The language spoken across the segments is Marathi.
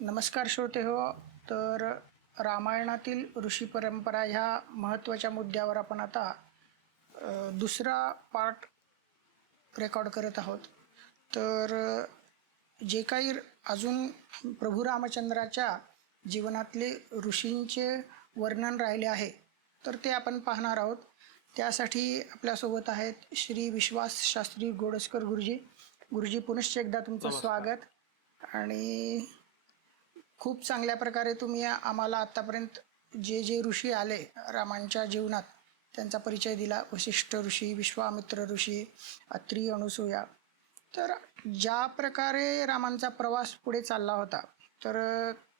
नमस्कार श्रोते हो. तर रामायणातील ऋषी परंपरा ह्या महत्त्वाच्या मुद्द्यावर आपण आता दुसरा पार्ट रेकॉर्ड करत आहोत. तर जे काही अजून प्रभू रामचंद्राच्या जीवनातले ऋषींचे वर्णन राहिले आहे तर ते आपण पाहणार आहोत. त्यासाठी आपल्यासोबत आहेत श्री विश्वास शास्त्री गोडसकर गुरुजी. गुरुजी, पुनश्च एकदा तुमचं स्वागत. आणि खूप चांगल्या प्रकारे तुम्ही आम्हाला आत्तापर्यंत जे जे ऋषी आले रामांच्या जीवनात त्यांचा परिचय दिला. वशिष्ठ ऋषी, विश्वामित्र ऋषी, अत्री, अनसूया. तर ज्या प्रकारे रामांचा प्रवास पुढे चालला होता तर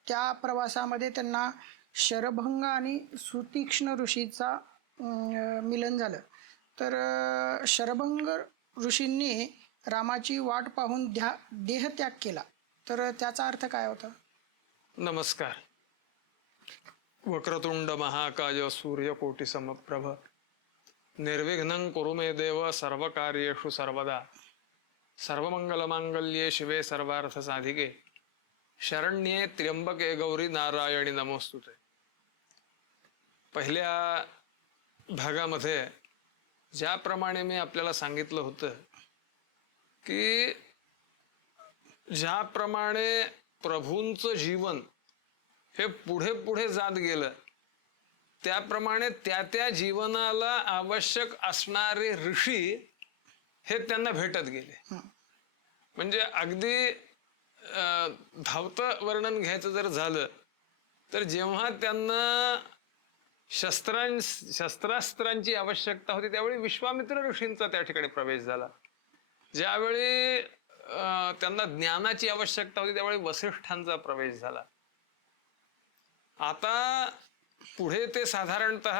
त्या प्रवासामध्ये त्यांना शरभंग आणि सुतीक्ष्ण ऋषीचा मिलन झालं. तर शरभंग ऋषींनी रामाची वाट पाहून देहत्याग केला. तर त्याचा अर्थ काय होता? नमस्कार. वक्रतुंड महाकाय सूर्यकोटी समप्रभ निर्विघ्नं कुरु मे देव सर्वकार्येषु सर्वदा सर्वमंगलमांगल्ये शिवे सर्वार्थ साधिके शरण्ये त्र्यंबके गौरी नारायणी नमोस्तुते. पहिल्या भागामध्ये ज्याप्रमाणे मी आपल्याला सांगितलं होतं की ज्याप्रमाणे प्रभूंचं जीवन हे पुढे पुढे जात गेलं त्याप्रमाणे त्या जीवनाला आवश्यक असणारे ऋषी हे त्यांना भेटत गेले. म्हणजे अगदी धावतं वर्णन घ्यायचं जर झालं तर जेव्हा त्यांना शस्त्रास्त्रांची आवश्यकता होती त्यावेळी विश्वामित्र ऋषींचा त्या ठिकाणी प्रवेश झाला. ज्यावेळी त्यांना ज्ञानाची आवश्यकता होती त्यावेळी वसिष्ठांचा प्रवेश झाला. आता पुढे ते साधारणतः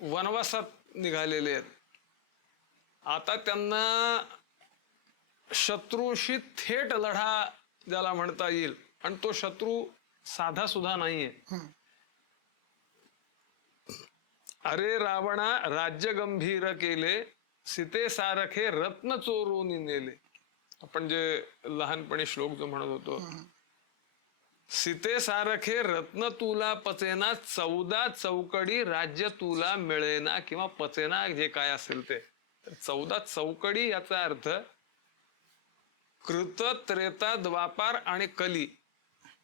वनवासात निघालेले आहेत. आता त्यांना शत्रूशी थेट लढा ज्याला म्हणता येईल, आणि तो शत्रू साधा सुद्धा नाहीये. अरे रावणा राज्य गंभीर केले, सीते सारखे रत्न चोरून नेले. आपण जे लहानपणी श्लोक जो म्हणत होतो, सीते सारखे रत्न तुला पचेना, 14 चौकडी राज्य तुला मिळेना, किंवा पचेना जे काय असेल ते. तर 14 चौकडी याचा अर्थ कृत, त्रेता, द्वापार आणि कली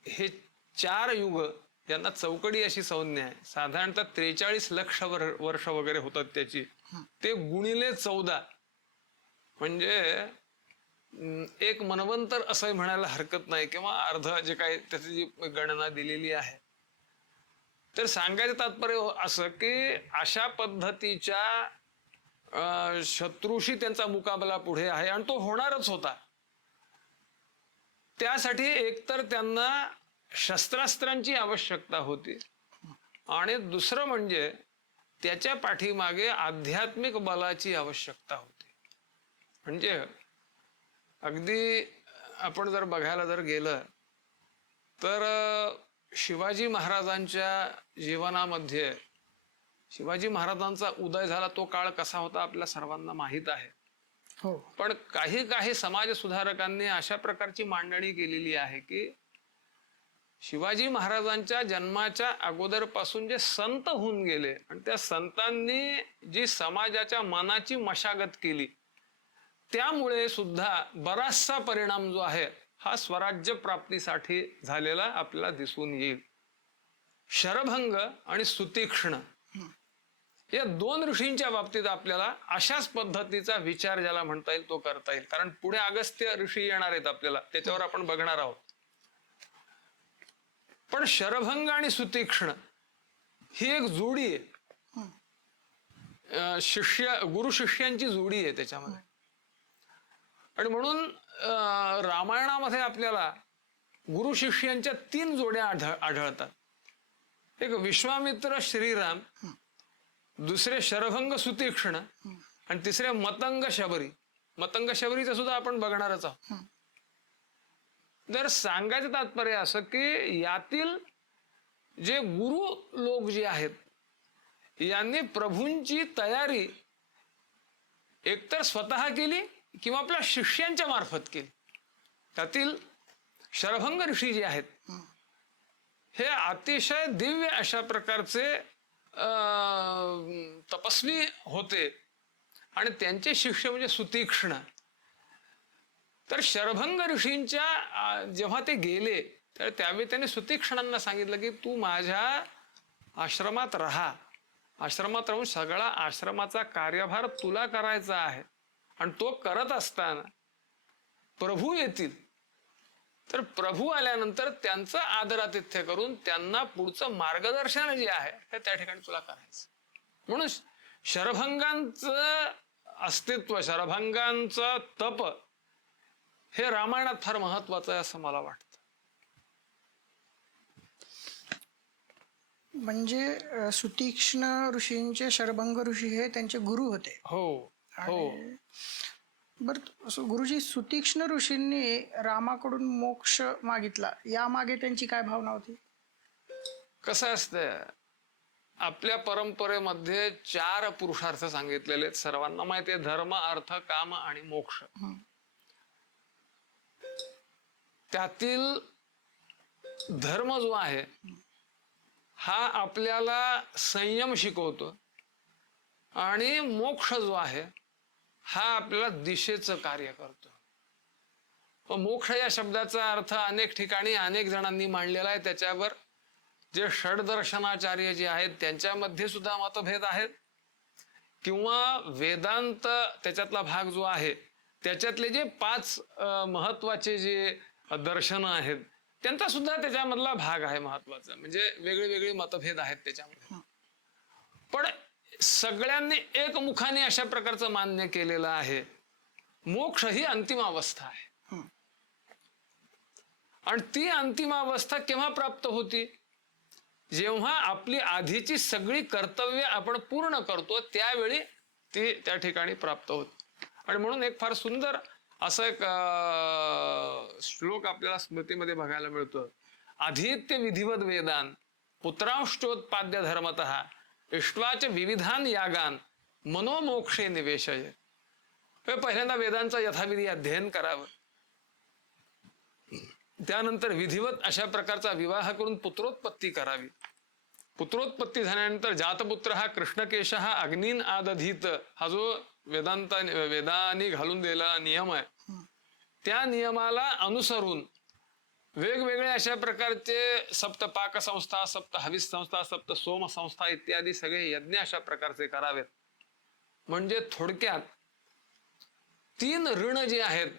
हे 4 युग यांना चौकडी अशी संज्ञा आहे. साधारणतः 43 लक्ष वर्ष वगैरे होतात त्याची. ते गुणिले 14 म्हणजे एक मनवंतर असं म्हणायला हरकत नाही, किंवा अर्ध जे काही त्याची जी गणना दिलेली आहे. तर सांगायचं तात्पर्य असं की अशा पद्धतीच्या शत्रूशी त्यांचा मुकाबला पुढे आहे आणि तो होणारच होता. त्यासाठी एकतर त्यांना शस्त्रास्त्रांची आवश्यकता होती, आणि दुसरं म्हणजे त्याच्या पाठीमागे आध्यात्मिक बलाची आवश्यकता होती. म्हणजे अगदी आपण जर बघायला जर गेलं तर शिवाजी महाराजांच्या जीवनामध्ये शिवाजी महाराजांचा उदय झाला तो काळ कसा होता आपल्या सर्वांना माहीत आहे. हो. पण काही समाज सुधारकांनी अशा प्रकारची मांडणी केलेली आहे की शिवाजी महाराजांच्या जन्माच्या अगोदरपासून जे संत होऊन गेले आणि त्या संतांनी जी समाजाच्या मनाची मशागत केली त्यामुळे सुद्धा बराचसा परिणाम जो आहे हा स्वराज्य प्राप्तीसाठी झालेला आपल्याला दिसून येईल. शरभंग आणि सुतीक्ष्ण या 2 ऋषींच्या बाबतीत आपल्याला अशाच पद्धतीचा विचार ज्याला म्हणता येईल तो करता येईल. कारण पुढे अगस्त्य ऋषी येणार आहेत आपल्याला, त्याच्यावर आपण बघणार आहोत. पण शरभंग आणि सुतीक्ष्ण ही एक जोडी आहे, गुरु शिष्यांची जोडी आहे त्याच्यामध्ये. आणि म्हणून रामायणामध्ये आपल्याला गुरु शिष्यांच्या 3 जोड्या आढळतात. एक विश्वामित्र श्रीराम, दुसरे शरभंग सुतीक्ष्ण, आणि तिसरे मतंग शबरी. मतंग शबरीचं सुद्धा आपण बघणारच आहोत. तर सांगायचं तात्पर्य असं की यातील जे गुरु लोक जे आहेत यांनी प्रभूंची तयारी एकतर स्वतः केली किंवा आपल्या शिष्यांच्या मार्फत केली. त्यातील शरभंग ऋषी जे आहेत हे अतिशय दिव्य अशा प्रकारचे तपस्वी होते आणि त्यांचे शिष्य म्हणजे सुतीक्ष्ण. तर शरभंग ऋषींच्या जेव्हा ते गेले तर त्यावेळी त्यांनी सुतीक्ष्णांना सांगितलं की तू माझ्या आश्रमात राहा, आश्रमात राहून सगळा आश्रमाचा कार्यभार तुला करायचा आहे. आणि तो करत असताना प्रभू येतील, तर प्रभू आल्यानंतर त्यांचं आदरातिथ्य करून त्यांना पुढचं मार्गदर्शन जे आहे हे त्या ठिकाणी तुला करायचं. म्हणून शरभंगांचं अस्तित्व, शरभंगांचं तप हे रामायणात फार महत्वाचं आहे असं मला वाटतं. म्हणजे सुतीक्ष्ण ऋषींचे शरभंग ऋषी हे त्यांचे गुरु होते. हो हो. बर, गुरुजी, सुतीक्ष्ण ऋषींनी रामाकडून मोक्ष मागितला, यामागे त्यांची काय भावना होती? कसं असतं, आपल्या परंपरेमध्ये 4 पुरुषार्थ सांगितलेले आहेत, सर्वांना माहिती आहे, धर्म, अर्थ, काम आणि मोक्ष. त्यातील धर्म जो आहे हा आपल्याला संयम शिकवतो आणि मोक्ष जो आहे हा आपल्याला दिशेचं कार्य करतो. मोक्ष या शब्दाचा अर्थ अनेक ठिकाणी अनेक जणांनी मांडलेला आहे. त्याच्यावर जे षडदर्शनाचार्य जे आहेत त्यांच्यामध्ये सुद्धा मतभेद आहेत, किंवा वेदांत त्याच्यातला भाग जो आहे त्याच्यातले जे 5 महत्वाचे जे दर्शन आहेत त्यांचा सुद्धा त्याच्यामधला भाग आहे महत्वाचा. म्हणजे वेगळे वेगळे मतभेद आहेत त्याच्यामध्ये, पण सगळ्यांनी एकमुखाने अशा प्रकारचं मान्य केलेलं आहे, मोक्ष ही अंतिम अवस्था आहे. आणि ती अंतिम अवस्था केव्हा प्राप्त होती? जेव्हा आपली आधीची सगळी कर्तव्य आपण पूर्ण करतो त्यावेळी ती त्या ठिकाणी प्राप्त होते. आणि म्हणून एक फार सुंदर असं एक श्लोक आपल्याला स्मृतीमध्ये बघायला मिळतो. आधीत्य विधिवत वेदान पुत्रांश्चोत्पाद्य धर्मतः इष्ट्वाच विविधान यागान मनोमोक्षे निवेशय. पहिल्यांदा वेदांचा यथाविधी अध्ययन करावं, त्यानंतर विधिवत अशा प्रकारचा विवाह करून पुत्रोत्पत्ती करावी. पुत्रोत्पत्ती झाल्यानंतर जातपुत्र हा कृष्णकेश हा अग्नीन आदधीत, हा जो वेदांनी घालून दिलेला नियम आहे, त्या नियमाला अनुसरून वेगवेगळे अशा प्रकारचे सप्त पाक संस्था, सप्त हविस संस्था, सप्त सोम संस्था इत्यादी सगळे यज्ञ अशा प्रकारचे करावेत. म्हणजे थोडक्यात 3 ऋण जे आहेत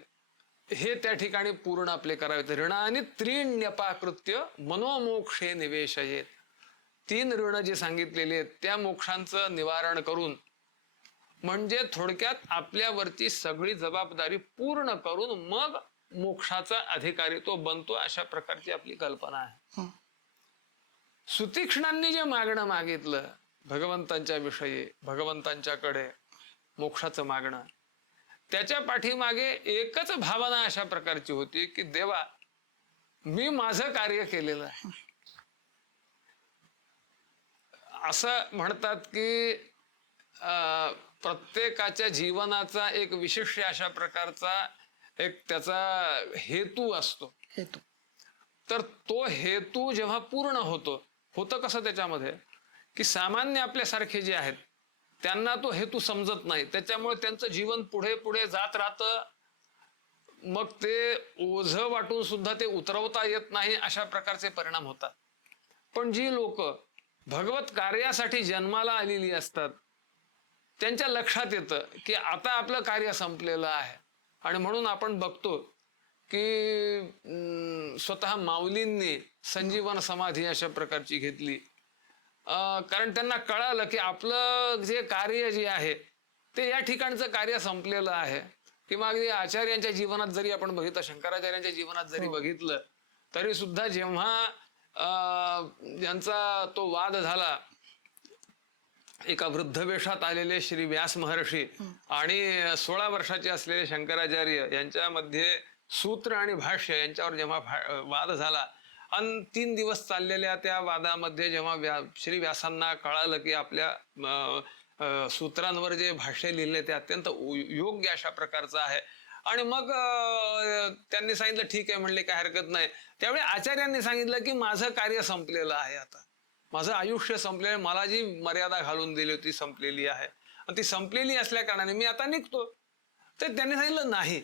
हे त्या ठिकाणी पूर्ण आपले करावेत. ऋणानी त्रीण्यपाकृत्य मनोमोक्षे निवेशयेत. 3 ऋण जे सांगितलेले आहेत त्या मोक्षांचं निवारण करून, म्हणजे थोडक्यात आपल्यावरची सगळी जबाबदारी पूर्ण करून मग मोक्षाचा अधिकारी तो बनतो, अशा प्रकारची आपली कल्पना आहे. सुतीक्ष्णांनी जे मागणं मागितलं भगवंतांच्या विषयी, भगवंतांच्याकडे मोक्षाचं मागणं, त्याच्या पाठीमागे एकच भावना अशा प्रकारची होती की देवा, मी माझं कार्य केलेलं आहे. असं म्हणतात की प्रत्येकाच्या जीवनाचा एक विशिष्ट अशा प्रकारचा एक त्याचा हेतू असतो. तर तो हेतू जेव्हा पूर्ण होतं कसं त्याच्यामध्ये की सामान्य आपल्यासारखे जे आहेत त्यांना तो हेतू समजत नाही, त्याच्यामुळे त्यांचं जीवन पुढे पुढे जात राहतं. मग ते ओझं वाटून सुद्धा ते उतरवता येत नाही, अशा प्रकारचे परिणाम होतात. पण जी लोक भगवत कार्यासाठी जन्माला आलेली असतात त्यांच्या लक्षात येतं की आता आपलं कार्य संपलेलं आहे. आणि म्हणून आपण बघतो की स्वतः माऊलींनी संजीवन समाधी अशा प्रकारची घेतली, कारण त्यांना कळालं की आपलं जे कार्य जे आहे ते या ठिकाणचं कार्य संपलेलं आहे. किंवा अगदी आचार्यांच्या जीवनात जरी आपण बघितलं, शंकराचार्यांच्या जीवनात जरी बघितलं तरी सुद्धा जेव्हा यांचा तो वाद झाला, एका वृद्ध वेशात आलेले श्री व्यास महर्षी आणि 16 वर्षाचे असलेले शंकराचार्य यांच्यामध्ये सूत्र आणि भाष्य यांच्यावर जेव्हा वाद झाला आणि 3 दिवस चाललेल्या त्या वादामध्ये जेव्हा श्री व्यासांना कळालं की आपल्या सूत्रांवर जे भाष्य लिहिले ते अत्यंत योग्य अशा प्रकारचं आहे आणि मग त्यांनी सांगितलं ठीक आहे, म्हणले काय हरकत नाही. त्यावेळी आचार्यांनी सांगितलं की माझं कार्य संपलेलं आहे, आता माझं आयुष्य संपलेलं आहे, मला जी मर्यादा घालून दिली होती संपलेली आहे, आणि ती संपलेली असल्या कारणाने मी आता निघतो. तर त्यांनी सांगितलं नाही,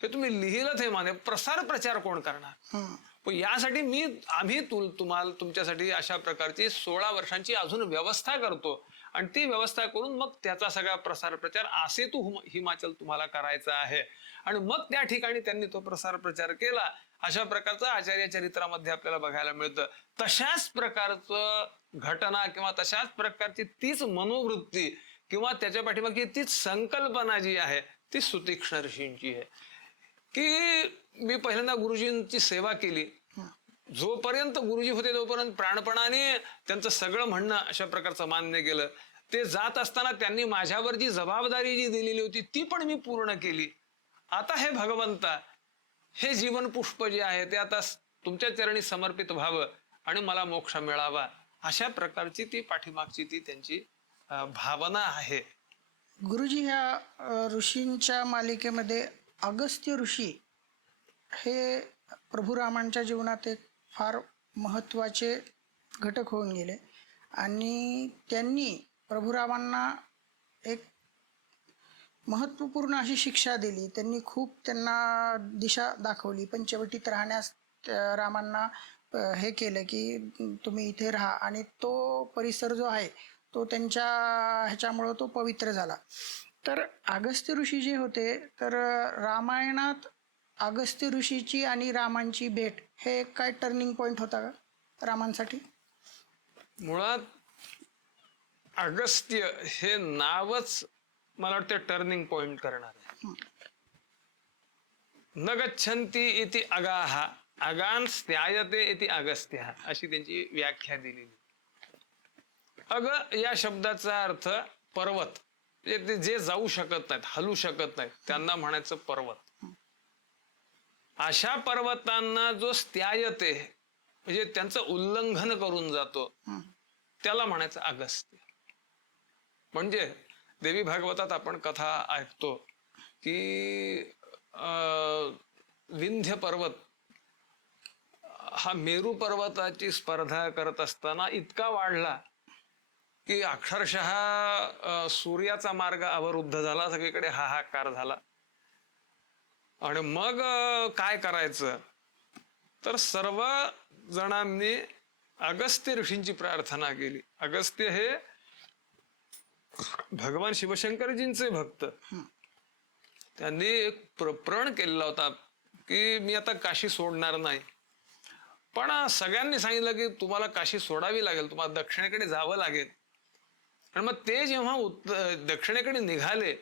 हे तुम्ही लिहिलं ते माने, प्रसार प्रचार कोण करणार? पण यासाठी आम्ही तुम्हाला तुमच्यासाठी अशा प्रकारची 16 वर्षांची अजून व्यवस्था करतो, आणि ती व्यवस्था करून मग त्याचा सगळा प्रसार प्रचार असे हिमाचल तुम्हाला करायचा आहे. आणि मग त्या ठिकाणी त्यांनी तो प्रसार प्रचार केला. अशा प्रकारचं आचार्य चरित्रामध्ये आपल्याला बघायला मिळतं. तशाच प्रकारचं घटना किंवा तशाच प्रकारची तीच मनोवृत्ती किंवा त्याच्या पाठीमागे तीच संकल्पना जी आहे ती सुतीक्ष्ण ऋषींची आहे. की मी पहिल्यांदा गुरुजींची सेवा केली, जोपर्यंत गुरुजी होते तोपर्यंत प्राणपणाने त्यांचं सगळं म्हणणं अशा प्रकारचं मान्य केलं. ते जात असताना त्यांनी माझ्यावर जी जबाबदारी जी दिलेली होती ती पण मी पूर्ण केली. आता हे भगवंता, हे जीवन पुष्प जे आहे ते आता तुमच्या चरणी समर्पित व्हावं आणि मला मोक्ष मिळावा, अशा प्रकारची ती पाठीमागची ती त्यांची भावना आहे. गुरुजी, ह्या ऋषींच्या मालिकेमध्ये अगस्त्य ऋषी हे प्रभू रामांच्या जीवनात एक फार महत्त्वाचे घटक होऊन गेले, आणि त्यांनी प्रभू रामांना एक महत्त्वपूर्ण अशी शिक्षा दिली. त्यांनी खूप त्यांना दिशा दाखवली. पंचवटीत राहण्यास रामांना हे केलं की तुम्ही इथे राहा, आणि तो परिसर जो आहे तो त्यांच्या ह्याच्यामुळं तो पवित्र झाला. तर अगस्त्य ऋषी जे होते, तर रामायणात अगस्त्य ऋषीची आणि रामांची भेट हे काय टर्निंग पॉइंट होता का रामांसाठी? मुळात अगस्त्य हे नावच मला वाटतं टर्निंग पॉइंट करणार आहे. न गच्छन्ति इति अगाः अगान स्त्यायते इति अगस्त्य, अशी त्यांची व्याख्या दिलेली. अग या शब्दाचा अर्थ पर्वत, म्हणजे जे जाऊ शकत नाहीत, हलू शकत नाहीत, त्यांना म्हणायचं पर्वत. अशा पर्वतांना जो स्त्यायते म्हणजे त्यांचं उल्लंघन करून जातो त्याला म्हणायचं अगस्त्य. म्हणजे देवी भागवतात आपण कथा ऐकतो की विंध्य पर्वत हा मेरू पर्वताची स्पर्धा करत असताना इतका वाढला की अक्षरशः सूर्याचा मार्ग अवरुद्ध झाला, सगळीकडे हाहाकार झाला. आणि मग काय करायचं, तर सर्व जणांनी अगस्त्य ऋषींची प्रार्थना केली. अगस्त्य हे भगवान शिवशंकरजींचे भक्त. त्यांनी एक प्रण केलेला होता की मी आता काशी सोडणार नाही. पण सगळ्यांनी सांगितलं की तुम्हाला काशी सोडावी लागेल, तुम्हाला दक्षिणेकडे जावं लागेल. आणि मग ते जेव्हा दक्षिणेकडे निघाले,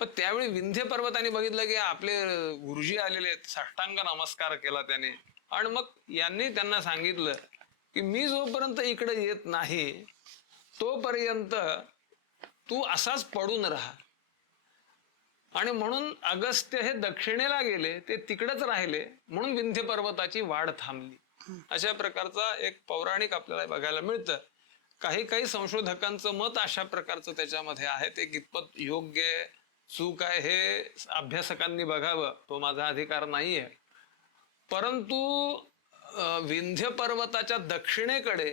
पण त्यावेळी विंध्य पर्वताने बघितलं की आपले गुरुजी आलेले आहेत, साष्टांग नमस्कार केला त्याने. आणि मग यांनी त्यांना सांगितलं की मी जोपर्यंत इकडे येत नाही तोपर्यंत तू असाच पडून राहा. आणि म्हणून अगस्त्य हे दक्षिणेला गेले, ते तिकडेच राहिले, म्हणून विंध्य पर्वताची वाढ थांबली. अशा प्रकारचा एक पौराणिक आपल्याला बघायला मिळतं. काही संशोधकांचं मत अशा प्रकारचं त्याच्यामध्ये आहे. ते कितपत योग्य चूक आहे हे अभ्यासकांनी बघावं, तो माझा अधिकार नाहीये. परंतु विंध्य पर्वताच्या दक्षिणेकडे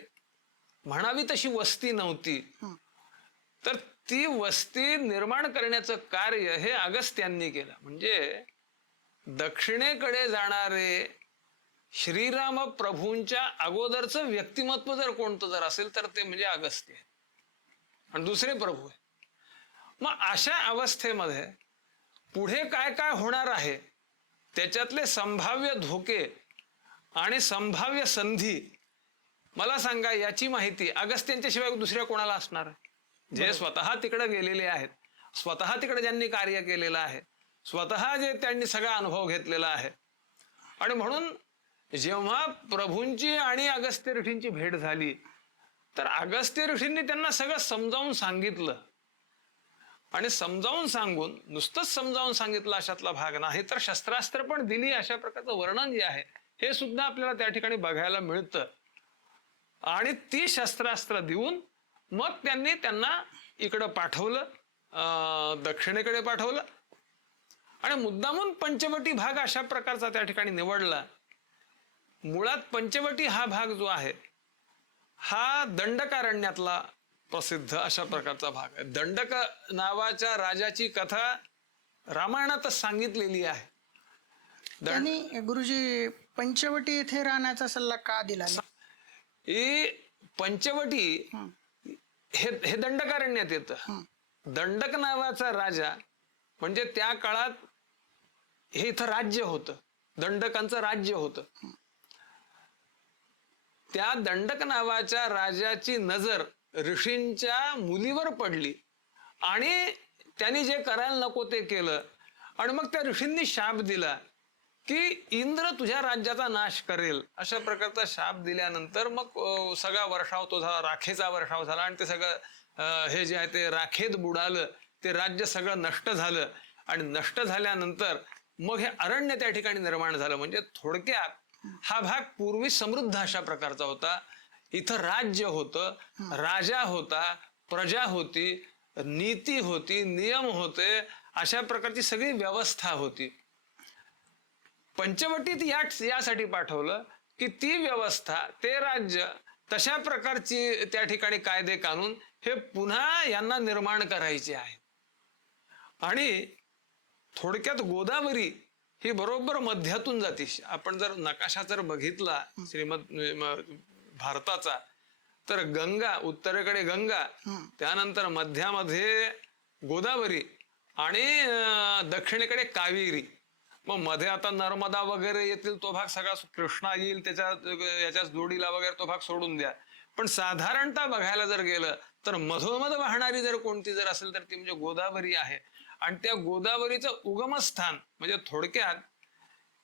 म्हणावी तशी वस्ती नव्हती, तर ती वस्ती निर्माण करण्याचं कार्य हे अगस्त्यांनी केलं. म्हणजे दक्षिणेकडे जाणारे श्रीराम प्रभूंच्या अगोदरचं व्यक्तिमत्व जर कोणतं जर असेल तर ते म्हणजे अगस्त्य आणि दुसरे प्रभू आहे. मग अशा अवस्थेमध्ये पुढे काय काय होणार आहे त्याच्यातले संभाव्य धोके आणि संभाव्य संधी मला सांगा, याची माहिती अगस्त्यांच्या शिवाय दुसऱ्या कोणाला असणार आहे? जे स्वतः तिकडे गेलेले आहेत, स्वतः तिकडे ज्यांनी कार्य केलेलं आहे, स्वतः जे त्यांनी सगळा अनुभव घेतलेला आहे. आणि म्हणून जेव्हा प्रभूंची आणि अगस्त्य ऋषींची भेट झाली तर अगस्त्य ऋषींनी त्यांना सगळं समजावून सांगितलं. आणि समजावून सांगून नुसतंच समजावून सांगितलं अशातला भाग नाही, तर शस्त्रास्त्र पण दिली, अशा प्रकारचं वर्णन जे आहे हे सुद्धा आपल्याला त्या ठिकाणी बघायला मिळतं. आणि ती शस्त्रास्त्र देऊन मग त्यांनी त्यांना इकडं पाठवलं, दक्षिणेकडे पाठवलं. आणि मुद्दामून पंचवटी भाग अशा प्रकारचा त्या ठिकाणी निवडला. मुळात पंचवटी हा भाग जो आहे हा दंडकारण्यातला प्रसिद्ध अशा प्रकारचा भाग आहे. दंडक नावाच्या राजाची कथा रामायणातच सांगितलेली आहे. त्यांनी गुरुजी पंचवटी येथे राहण्याचा सल्ला का दिला नाही? ही पंचवटी हे दंडकारण्यात येतं. दंडक नावाचा राजा म्हणजे त्या काळात हे इथं राज्य होतं, दंडकांचं राज्य होतं. त्या दंडक नावाच्या राजाची नजर ऋषींच्या मुलीवर पडली आणि त्यांनी जे करायला नको ते केलं. आणि मग त्या ऋषींनी शाप दिला की इंद्र तुझ्या राज्याचा नाश करेल, अशा प्रकारचा शाप दिल्यानंतर मग सगळा वर्षाव तो झाला, राखेचा वर्षाव झाला आणि ते सगळं हे जे आहे ते राखेत बुडालं. ते राज्य सगळं नष्ट झालं आणि नष्ट झाल्यानंतर मग हे अरण्य त्या ठिकाणी निर्माण झालं. म्हणजे थोडक्यात हा भाग पूर्वी समृद्ध अशा प्रकारचा होता. इथं राज्य होतं, राजा होता, प्रजा होती, नीती होती, नियम होते, अशा प्रकारची सगळी व्यवस्था होती. पंचवटीत यासाठी पाठवलं की ती व्यवस्था, ते राज्य, तशा प्रकारची त्या ठिकाणी कायदे कानून हे पुन्हा यांना निर्माण करायचे आहे. आणि थोडक्यात गोदावरी ही बरोबर मध्यातून जाते. आपण जर नकाशा जर बघितला भारताचा, तर गंगा, उत्तरेकडे गंगा, त्यानंतर मध्यामध्ये गोदावरी आणि दक्षिणेकडे कावेरी. मग मध्ये आता नर्मदा वगैरे येतील, तो भाग सगळा कृष्णा येईल याच्या जोडीला वगैरे, तो भाग सोडून द्या. पण साधारणतः बघायला जर गेलं तर मधोमध वाहणारी जर कोणती जर असेल तर ती म्हणजे गोदावरी आहे. आणि त्या गोदावरीचं उगमस्थान म्हणजे थोडक्यात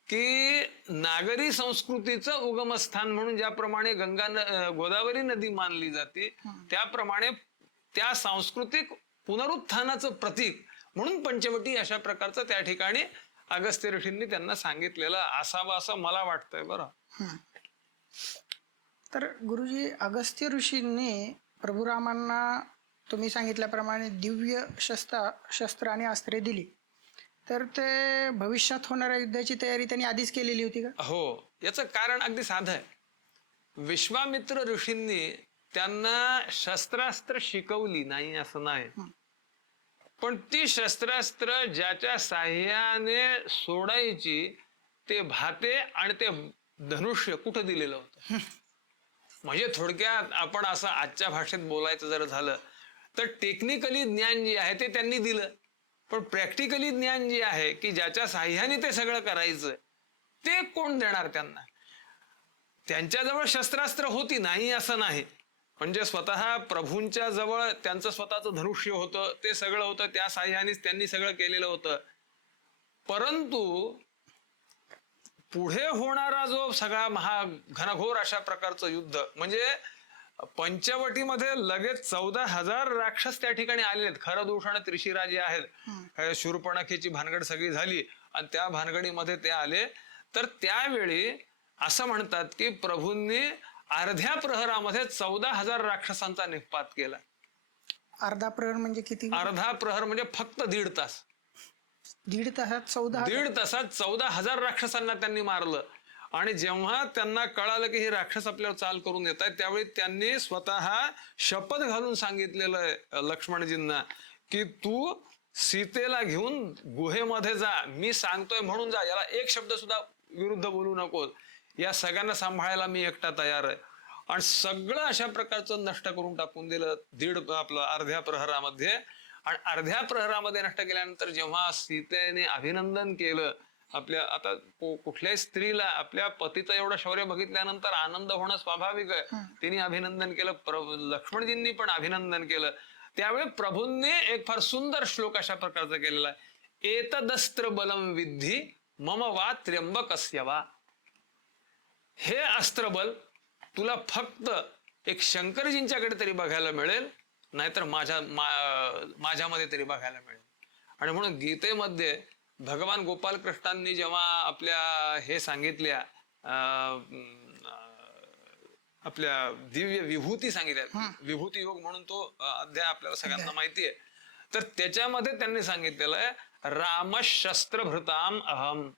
की नागरी संस्कृतीचं उगमस्थान म्हणून ज्याप्रमाणे गोदावरी नदी मानली जाते, त्याप्रमाणे त्या सांस्कृतिक पुनरुत्थानाचं प्रतीक म्हणून पंचवटी अशा प्रकारचं त्या ठिकाणी अगस्त्य ऋषींनी त्यांना सांगितलेलं असावं असं मला वाटतंय. बरं, तर गुरुजी अगस्त्य ऋषींनी प्रभुरामांना तुम्ही सांगितल्याप्रमाणे दिव्य शस्त्र आणि अस्त्रे दिली, तर ते भविष्यात होणाऱ्या युद्धाची तयारी त्यांनी आधीच केलेली होती का? हो, याचं कारण अगदी साधं आहे. विश्वामित्र ऋषींनी त्यांना शस्त्रास्त्र शिकवली नाही असं नाही, पण ती शस्त्रास्त्र ज्याच्या साह्याने सोडायची ते भाते आणि ते धनुष्य कुठं दिलेलं होतं. म्हणजे थोडक्यात आपण असं आजच्या भाषेत बोलायचं जर झालं तर टेक्निकली ज्ञान जे आहे ते त्यांनी दिलं, पण प्रॅक्टिकली ज्ञान जे आहे की ज्याच्या साह्याने ते सगळं करायचं ते कोण देणार त्यांना? त्यांच्याजवळ शस्त्रास्त्र होती, नाही असं नाही. म्हणजे स्वतः प्रभूंच्या जवळ त्यांचं स्वतःचं धनुष्य होतं, ते सगळं होतं, त्या साह्यानेच त्यांनी सगळं केलेलं होतं. परंतु पुढे होणारा जो सगळा घनघोर अशा प्रकारचं युद्ध, म्हणजे पंचवटीमध्ये लगेच 14,000 राक्षस त्या ठिकाणी आलेत. खरदूष आणि त्रिशिरा जे आहेत, शूर्पणखेची भानगड सगळी झाली आणि त्या भानगडीमध्ये ते आले. तर त्यावेळी असं म्हणतात की प्रभूंनी अर्ध्या प्रहरामध्ये 14,000 राक्षसांचा निःपात केला. अर्धा प्रहर म्हणजे किती? अर्धा प्रहर म्हणजे फक्त 1.5 तास. 1.5 तासात 1.5 तासात 14,000 राक्षसांना त्यांनी मारलं. आणि जेव्हा त्यांना कळालं की हे राक्षस आपल्यावर चाल करून येत आहेत, त्यावेळी त्यांनी स्वतः शपथ घालून सांगितलेलं आहे लक्ष्मणजींना की तू सीतेला घेऊन गुहेमध्ये जा, मी सांगतोय म्हणून जा, याला एक शब्द सुद्धा विरुद्ध बोलू नको, या सगळ्यांना सांभाळायला मी एकटा तयार आहे. आणि सगळं अशा प्रकारचं नष्ट करून टाकून दिलं अर्ध्या प्रहरामध्ये. आणि अर्ध्या प्रहरामध्ये नष्ट केल्यानंतर जेव्हा सीतेने अभिनंदन केलं, आपल्या आता कुठल्याही स्त्रीला आपल्या पतीचं एवढं शौर्य बघितल्यानंतर आनंद होणं स्वाभाविक आहे. तिने अभिनंदन केलं, लक्ष्मणजींनी पण अभिनंदन केलं. त्यावेळी प्रभूंनी एक फार सुंदर श्लोक अशा प्रकारचा केलेला आहे, एतदस्त्र बलम विद्धी मम वा त्र्यंबकस्य वा. हे अस्त्रबल तुला फक्त एक शंकरजींच्याकडे तरी बघायला मिळेल, नाहीतर माझ्यामध्ये तरी बघायला मिळेल. आणि म्हणून गीतेमध्ये भगवान गोपाल कृष्णांनी जेव्हा आपल्या हे सांगितल्या, आपल्या दिव्य विभूती सांगितल्या, विभूती योग म्हणून तो अध्याय आपल्याला सगळ्यांना माहिती आहे, तर त्याच्यामध्ये त्यांनी सांगितलेलं आहे रामशस्त्रभृताम अहम.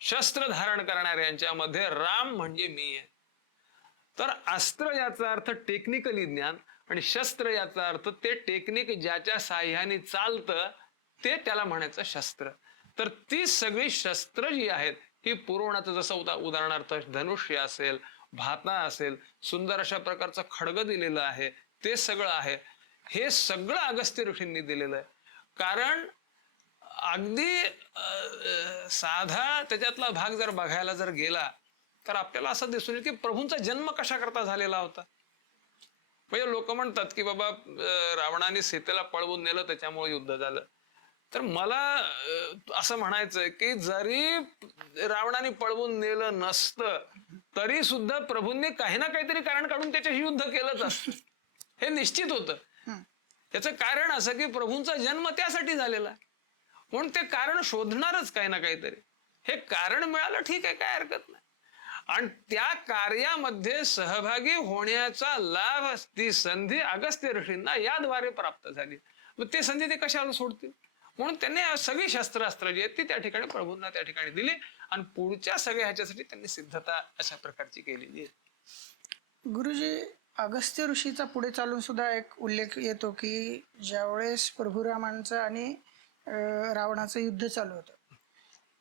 शस्त्र धारण करणाऱ्यांच्यामध्ये राम म्हणजे मी आहे. तर अस्त्र याचा अर्थ टेक्निकली ज्ञान आणि शस्त्र याचा अर्थ ते टेक्निक ज्याच्या साह्याने चालतं ते त्याला म्हणायचं शस्त्र. तर ती सगळी शस्त्र जी आहेत ही पुरवण्याचं, जसं उदाहरणार्थ धनुष्य असेल, भाता असेल, सुंदर अशा प्रकारचं खड्ग दिलेलं आहे, ते सगळं आहे. हे सगळं अगस्त्य ऋषींनी दिलेलं आहे. कारण अगदी साधा त्याच्यातला भाग जर बघायला जर गेला तर आपल्याला असं दिसून येईल की प्रभूंचा जन्म कशा करता झालेला होता. म्हणजे लोक म्हणतात की बाबा रावणाने सीतेला पळवून नेलं त्याच्यामुळे युद्ध झालं. तर मला असं म्हणायचंय की जरी रावणाने पळवून नेलं नसतं तरी सुद्धा प्रभूंनी काही ना काहीतरी कारण काढून त्याच्याशी युद्ध केलंच असतं, हे निश्चित होतं. त्याचं कारण असं की प्रभूंचा जन्म त्यासाठी झालेला, म्हणून ते कारण शोधणारच काही ना काहीतरी. हे कारण मिळालं ठीक आहे, काय हरकत नाही. आणि त्या कार्यामध्ये सहभागी होण्याचा लाभ, ती संधी अगस्त्य ऋषींना याद्वारे प्राप्त झाली. मग ते संधी ते कशाला सोडतील, म्हणून त्यांनी सगळी शस्त्रास्त्र जी आहेत ती त्या ठिकाणी प्रभूंना त्या ठिकाणी दिली आणि पुढच्या सगळ्या ह्याच्यासाठी त्यांनी सिद्धता अशा प्रकारची केलेली आहे. गुरुजी, अगस्त्य ऋषीचा पुढे चालून सुद्धा एक उल्लेख येतो की ज्यावेळेस प्रभुरामांचं आणि रावणाचं युद्ध चालू होतं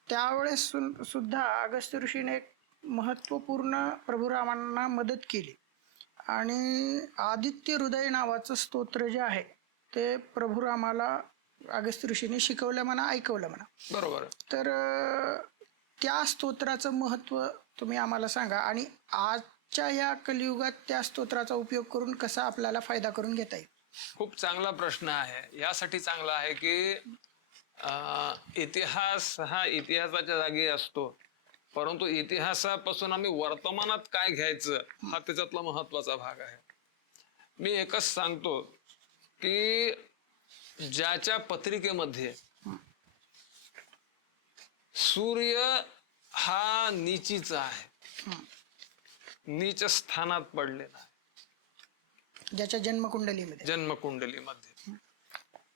त्यावेळेस सुद्धा अगस्त्य ऋषीने एक महत्वपूर्ण प्रभुरामांना मदत केली आणि आदित्य हृदय नावाचं स्तोत्र जे आहे ते प्रभुरामाला अगस्त्य ऋषीने शिकवलं म्हणा, ऐकवलं म्हणा. बरोबर. तर त्या स्तोत्राचं महत्व तुम्ही आम्हाला सांगा आणि आजच्या या कलियुगात त्या स्तोत्राचा उपयोग करून कसा आपल्याला फायदा करून घेता येईल. खूप चांगला प्रश्न आहे. यासाठी चांगला आहे की इतिहास हा इतिहासाच्या जागी असतो, परंतु इतिहासापासून आम्ही वर्तमानात काय घ्यायचं हा त्याच्यातला महत्वाचा भाग आहे. मी एकच सांगतो की ज्याच्या पत्रिकेमध्ये सूर्य हा नीचीचा आहे, नीच स्थानात पडलेला आहे, ज्याच्या जन्मकुंडलीमध्ये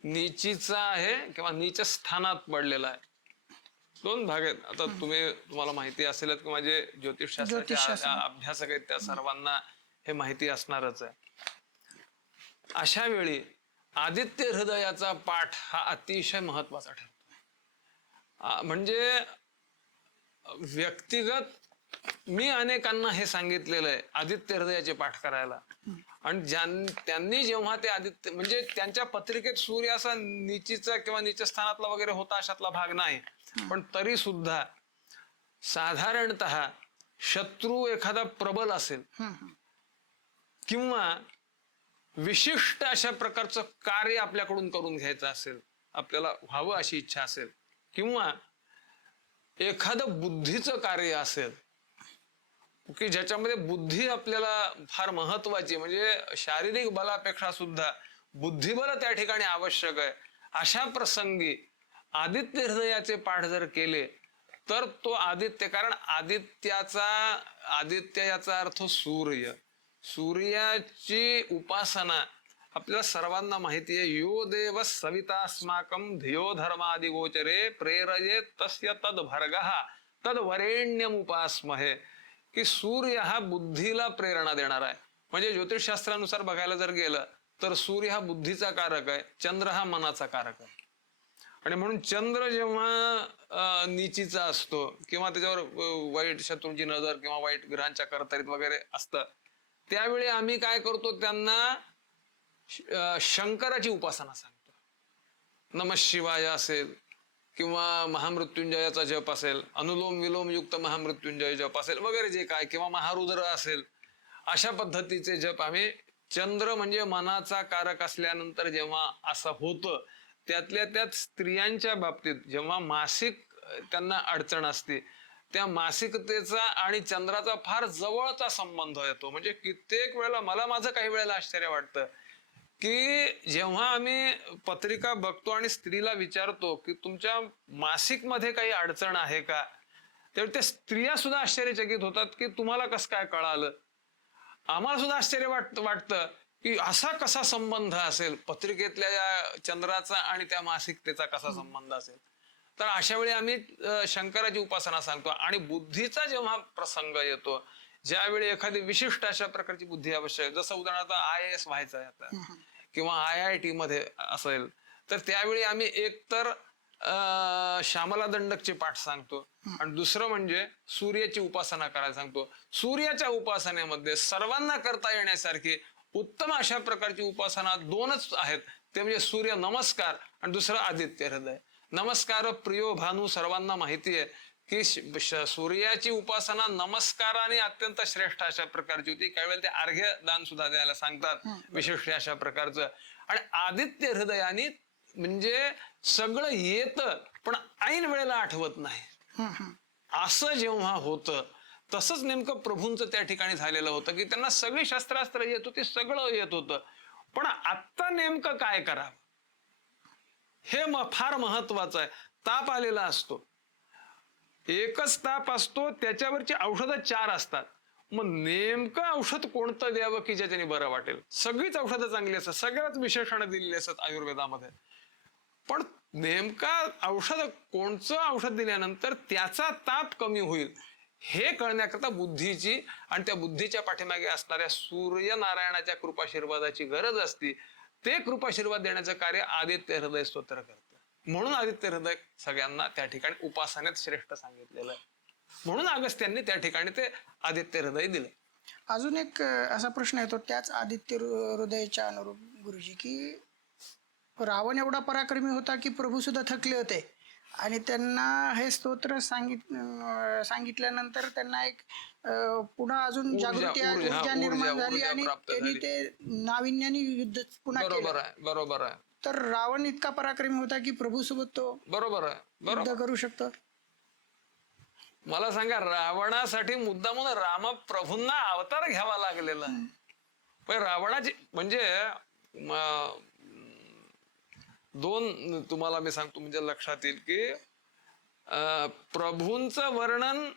नीचीचा आहे किंवा नीच स्थानात पडलेला आहे. दोन भाग आहेत. आता तुम्हाला माहिती असेल की माझे ज्योतिषशास्त्राचे अभ्यासक आहेत, त्या सर्वांना हे माहिती असणारच आहे. अशा वेळी आदित्य हृदयाचा पाठ हा अतिशय महत्वाचा ठरतो. म्हणजे व्यक्तिगत मी अनेकांना हे सांगितलेलं आहे आदित्य हृदयाचे पाठ करायला. आणि त्यांनी जेव्हा ते आदित्य, म्हणजे त्यांच्या पत्रिकेत सूर्य असा नीचीचा किंवा नीच स्थानातला वगैरे होता अशातला भाग नाही, पण तरी सुद्धा साधारणतः शत्रू एखादा प्रबल असेल किंवा विशिष्ट अशा प्रकारचं कार्य आपल्याकडून करून घ्यायचं असेल, आपल्याला व्हावं अशी इच्छा असेल, किंवा एखादं बुद्धीचं कार्य असेल की ज्याच्यामध्ये बुद्धी आपल्याला फार महत्वाची, म्हणजे शारीरिक बलापेक्षा सुद्धा बुद्धिबल त्या ठिकाणी आवश्यक आहे, अशा प्रसंगी आदित्य हृदयाचे पाठ जर केले तर तो आदित्य, कारण आदित्य याचा अर्थ सूर्य, सूर्याची उपासना आपल्याला सर्वांना माहिती आहे. यो देव सवितास्माकं धियो धर्मादि गोचरे प्रेरये तस्य तद भर्गः तद वरेण्यम उपास्महे, की सूर्य हा बुद्धीला प्रेरणा देणार आहे. म्हणजे ज्योतिषशास्त्रानुसार बघायला जर गेलं तर सूर्य हा बुद्धीचा कारक आहे, चंद्र हा मनाचा कारक आहे. आणि म्हणून चंद्र जेव्हा नीचीचा असतो किंवा त्याच्यावर वाईट शत्रूंची नजर किंवा वाईट ग्रहांच्या करतरीत वगैरे असतं, त्यावेळी आम्ही काय करतो, त्यांना शंकराची उपासना सांगतो. नमः शिवाय असेल किंवा महामृत्युंजयाचा जप असेल, अनुलोम विलोम युक्त महामृत्युंजय जप असेल वगैरे जे काय, किंवा महारुद्र असेल, अशा पद्धतीचे जप आम्ही, चंद्र म्हणजे मनाचा कारक असल्यानंतर जेव्हा असं होतं, त्यातल्या त्यात स्त्रियांच्या बाबतीत जेव्हा मासिक त्यांना अडचण असते, त्या मासिकतेचा आणि चंद्राचा फार जवळचा संबंध येतो. म्हणजे कित्येक वेळेला मला माझं काही वेळेला आश्चर्य वाटतं की जेव्हा आम्ही पत्रिका बघतो आणि स्त्रीला विचारतो की तुमच्या मासिक मध्ये काही अडचण आहे का, त्यावेळी त्या स्त्रिया सुद्धा आश्चर्यचकित होतात की तुम्हाला कसं काय कळालं. आम्हाला सुद्धा आश्चर्य वाटतं की असा कसा संबंध असेल, पत्रिकेतल्या या चंद्राचा आणि त्या मासिकतेचा कसा संबंध असेल. तर अशा वेळी आम्ही शंकराची उपासना सांगतो. आणि बुद्धीचा जेव्हा प्रसंग येतो, ज्यावेळी एखादी विशिष्ट अशा प्रकारची बुद्धी आवश्यक आहे, जसं उदाहरणार्थ IAS व्हायचं आहे आता किंवा IIT मध्ये असेल, तर त्यावेळी आम्ही एकतर श्यामला दंडकचे पाठ सांगतो आणि दुसरं म्हणजे सूर्याची उपासना करायला सांगतो. सूर्याच्या उपासनेमध्ये सर्वांना करता येण्यासारखी उत्तम अशा प्रकारची उपासना दोनच आहेत, ते म्हणजे सूर्य नमस्कार आणि दुसरं आदित्य हृदय. नमस्कार प्रियो भानू सर्वांना माहिती आहे की सूर्याची उपासना नमस्काराने अत्यंत श्रेष्ठ अशा प्रकारची होती. काही वेळेला ते अर्घ्य दान सुद्धा द्यायला सांगतात विशिष्ट अशा प्रकारचं. आणि आदित्य हृदयाने म्हणजे सगळं येतं पण ऐन वेळेला आठवत नाही, असं जेव्हा होतं तसंच नेमकं प्रभूंचं त्या ठिकाणी झालेलं होतं की त्यांना सगळी शस्त्रास्त्र येत होती, सगळं येत होतं, पण आत्ता नेमकं काय करावं हे फार महत्वाचं आहे. ताप आलेला असतो, एकच ताप असतो, त्याच्यावरची औषधं 4 असतात. मग नेमकं औषध कोणतं द्यावं की ज्याच्याने बरं वाटेल? सगळीच औषधं चांगली असतात, सगळ्याच विशेषणं दिलेली असतात आयुर्वेदामध्ये, पण नेमका औषध कोणचं औषध दिल्यानंतर त्याचा ताप कमी होईल हे कळण्याकरता बुद्धीची आणि त्या बुद्धीच्या पाठीमागे असणाऱ्या सूर्यनारायणाच्या कृपाशीर्वादाची गरज असते. ते कृपाशीर्वाद देण्याचं कार्य आदित्य हृदय स्तोत्र करतं. म्हणून आदित्य हृदय सगळ्यांना त्या ठिकाणी उपासनेत श्रेष्ठ सांगितलेलं आहे. म्हणून अगस्त्यांनी त्या ठिकाणी ते आदित्य हृदय दिलं. अजून एक असा प्रश्न येतो त्याच आदित्य हृदयाच्या अनुरूप गुरुजी, की रावण एवढा पराक्रमी होता की प्रभू सुद्धा थकले होते आणि त्यांना हे स्तोत्र सांगितल्यानंतर त्यांना एक पुन्हा अजून जागृती ऊर्जा निर्माण झाली आणि त्यांनी ते नाविन्याने युद्ध पुन्हा केलं. बरोबर आहे. तर रावण इतका पराक्रमी होता की प्रभू सोबत तो बरोबर आहे युद्ध करू शकतो. मला सांगा, रावणासाठी मुद्दामून रामप्रभूंना अवतार घ्यावा लागलेला आहे. पण रावणाची म्हणजे दोन तुम्हाला मी सांगतो म्हणजे लक्षात येईल की प्रभूंचं वर्णन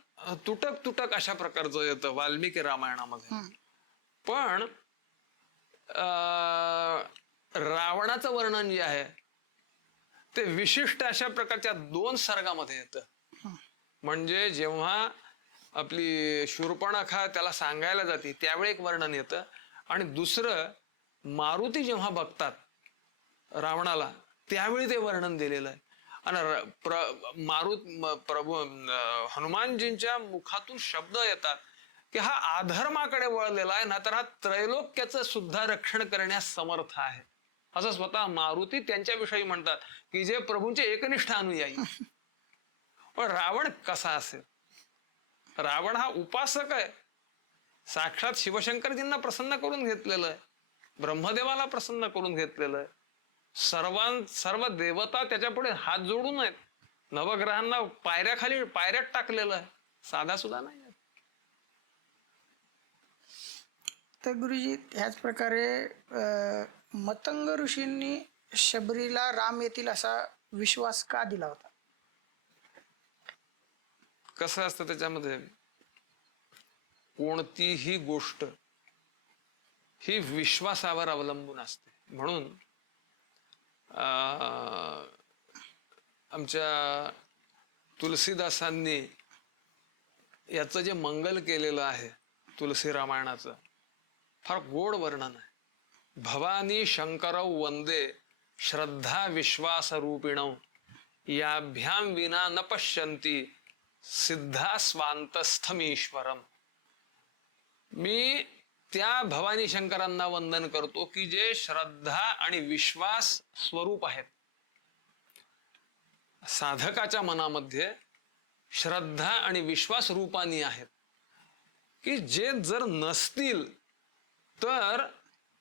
तुटक अशा प्रकारचं येतं वाल्मिकी रामायणामध्ये, पण रावणाचं वर्णन जे आहे ते विशिष्ट अशा प्रकारच्या 2 सर्गामध्ये येतं. म्हणजे जेव्हा आपली शूर्पणखा त्याला सांगायला जाते त्यावेळी एक वर्णन येतं आणि दुसरं मारुती जेव्हा बघतात रावणाला त्यावेळी ते वर्णन दिलेलं आहे. आणि प्रभू हनुमानजींच्या मुखातून शब्द येतात की हा अधर्माकडे वळलेला आहे ना, तर हा त्रैलोक्याचं सुद्धा रक्षण करण्यास समर्थ आहे, असं स्वतः मारुती त्यांच्याविषयी म्हणतात की जे प्रभूंचे एकनिष्ठ अनुयायी. पण रावण कसा असेल? रावण हा उपासक आहे, साक्षात शिवशंकरजींना प्रसन्न करून घेतलेलं आहे, ब्रह्मदेवाला प्रसन्न करून घेतलेलं आहे, सर्व देवता त्याच्या पुढे हात जोडून आहेत, नवग्रहांना पायऱ्यात टाकलेलं आहे, साधा सुद्धा नाही. तर गुरुजी ह्याच प्रकारे मतंग ऋषींनी शबरीला राम येतील असा विश्वास का दिला होता? कसं असतं त्याच्यामध्ये, कोणतीही गोष्ट ही विश्वासावर अवलंबून असते. म्हणून आमच्या तुलसीदासांनी याचं जे मंगल केलेलं आहे तुलसी रामायणाचं फार गोड वर्णन आहे. भवानी शंकरौ वंदे श्रद्धा विश्वास रूपिणौ याभ्याम विना न पश्यन्ति सिद्धा स्वांतस्थमीश्वरम. मी त्या भवानी शंकरांना वंदन करतो की जे श्रद्धा आणि विश्वास स्वरूप आहेत. साधकाच्या मनामध्ये श्रद्धा आणि विश्वास रूपानी आहेत की जे जर नसतील तर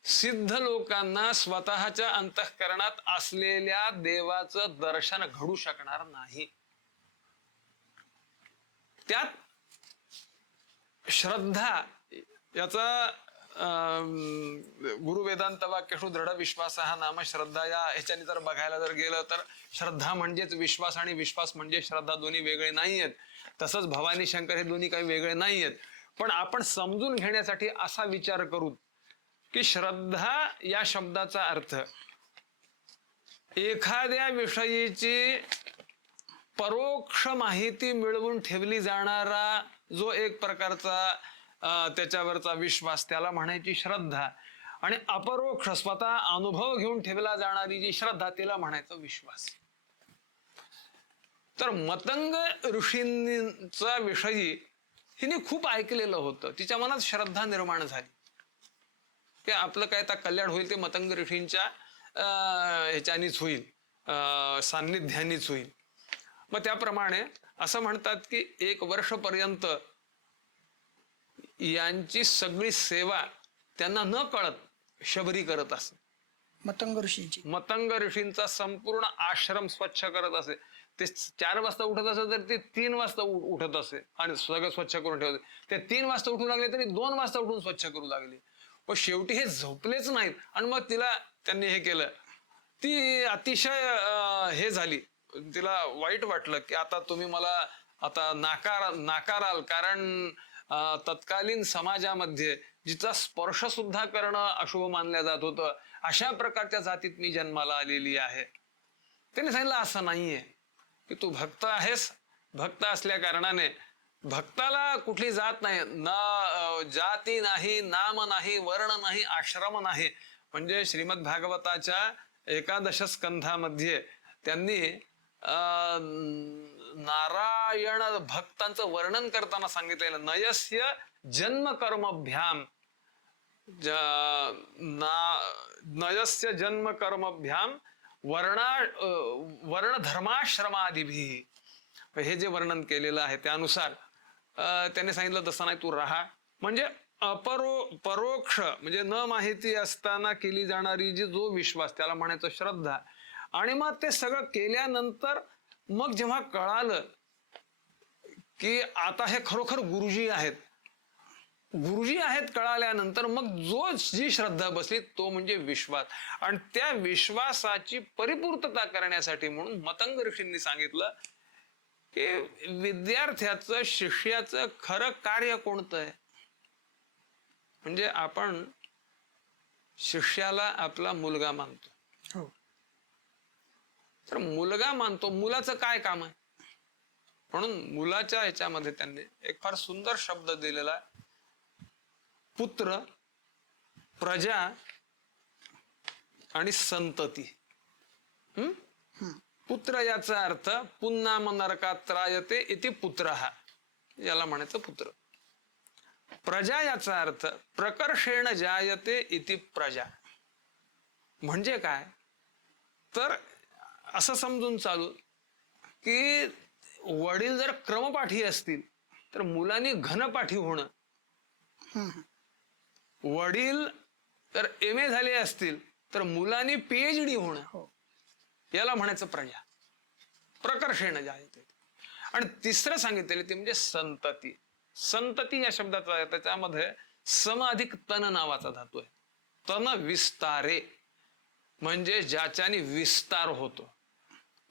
सिद्ध लोकांना स्वतःच्या अंतःकरणात असलेल्या देवाचं दर्शन घडू शकणार नाही. त्यात श्रद्धा याचा गुरु वेदांत वाक्यशु दृढ विश्वास हा नाम श्रद्धा या ह्याच्याने जर बघायला जर गेलं तर श्रद्धा म्हणजेच विश्वास आणि विश्वास म्हणजे श्रद्धा, दोन्ही वेगळे नाहीयेत. तसंच भवानी शंकर हे दोन्ही काही वेगळे नाहीयेत. पण आपण समजून घेण्यासाठी असा विचार करू की श्रद्धा या शब्दाचा अर्थ एखाद्या विषयीची परोक्ष माहिती मिळवून ठेवली जाणारा जो एक प्रकारचा त्याच्यावरचा विश्वास, त्याला म्हणायची श्रद्धा. आणि अपरोक्ष स्वतः अनुभव घेऊन ठेवला जाणारी जी श्रद्धा, तिला म्हणायचं विश्वास. तर मतंग ऋषींचा विषयी हिने खूप ऐकलेलं होतं. तिच्या मनात श्रद्धा निर्माण झाली की आपलं काय तर कल्याण होईल ते मतंग ऋषींच्या ह्याच्यानीच होईल, सान्निध्यानीच होईल. मग त्याप्रमाणे असं म्हणतात की 1 वर्षपर्यंत यांची सगळी सेवा त्यांना न कळत शबरी करत असे. मतंग ऋषींची. मतंग ऋषींचा संपूर्ण आश्रम स्वच्छ करत असे. ते 4 वाजता उठत असे तर ते 3 वाजता उठत असे आणि सगळं स्वच्छ करून ठेवते. ते 3 वाजता उठू लागले तरी 2 वाजता उठून स्वच्छ करू लागले. पण शेवटी हे झोपलेच नाहीत आणि मग तिला त्यांनी हे केलं. ती अतिशय हे झाली, तिला वाईट वाटलं की आता तुम्ही मला आता नाकाराल, कारण तत्कालीन समाजामध्ये जिचा स्पर्श सुद्धा करणं अशुभ मानलं जात होतं, अशा प्रकारच्या जातीत मी जन्माला आलेली आहे. त्याने सांगितलं असं नाहीये की तू भक्त आहेस, भक्त असल्या कारणाने भक्ताला कुठली जात नाही, ना जाती नाही, नाम नाही, वर्ण नाही, आश्रम नाही. म्हणजे श्रीमद भागवताच्या 11 स्कंधामध्ये त्यांनी नारायण भक्तांचं वर्णन करताना सांगितलेलं, नयस्य जन्म कर्मभ्याम नयस्य जन्म कर्मभ्याम वर्ण धर्माश्रमादिभी. हे जे वर्णन केलेलं आहे त्यानुसार त्याने सांगितलं तसं नाही, तू राहा. म्हणजे परोक्ष म्हणजे न माहिती असताना केली जाणारी जी जो विश्वास, त्याला म्हणायचं श्रद्धा. आणि मग ते सगळं केल्यानंतर मग जेव्हा कळालं की आता हे खरोखर गुरुजी आहेत, कळाल्यानंतर मग जी श्रद्धा बसली तो म्हणजे विश्वास. आणि त्या विश्वासाची परिपूर्तता करण्यासाठी म्हणून मतंग ऋषींनी सांगितलं की विद्यार्थ्याचं, शिष्याचं खरं कार्य कोणतं आहे. म्हणजे आपण शिष्याला आपला मुलगा मानतो. हो. तर मुलगा मानतो, मुलाचं काय काम आहे. म्हणून मुलाच्या ह्याच्यामध्ये त्यांनी एक फार सुंदर शब्द दिलेला आहे, पुत्र, प्रजा आणि संतती. पुत्र याचा अर्थ पुन्नाम नरकात त्रायते इति पुत्रः, याला म्हणायचं पुत्र. प्रजा याचा अर्थ प्रकर्षेण जायते इति प्रजा. म्हणजे काय, तर असं समजून चालू की वडील जर क्रमपाठी असतील तर मुलांनी घनपाठी होणं, वडील तर MA झाले असतील तर मुलांनी PhD होणं, याला म्हणायचं प्रजा, प्रकर्षेण जायते. आणि तिसरं सांगितलेलं ते म्हणजे संतती. संतती या शब्दाचा त्याच्यामध्ये सम अधिक तन नावाचा धातू आहे. तन विस्तारे म्हणजे ज्याच्याने विस्तार होतो.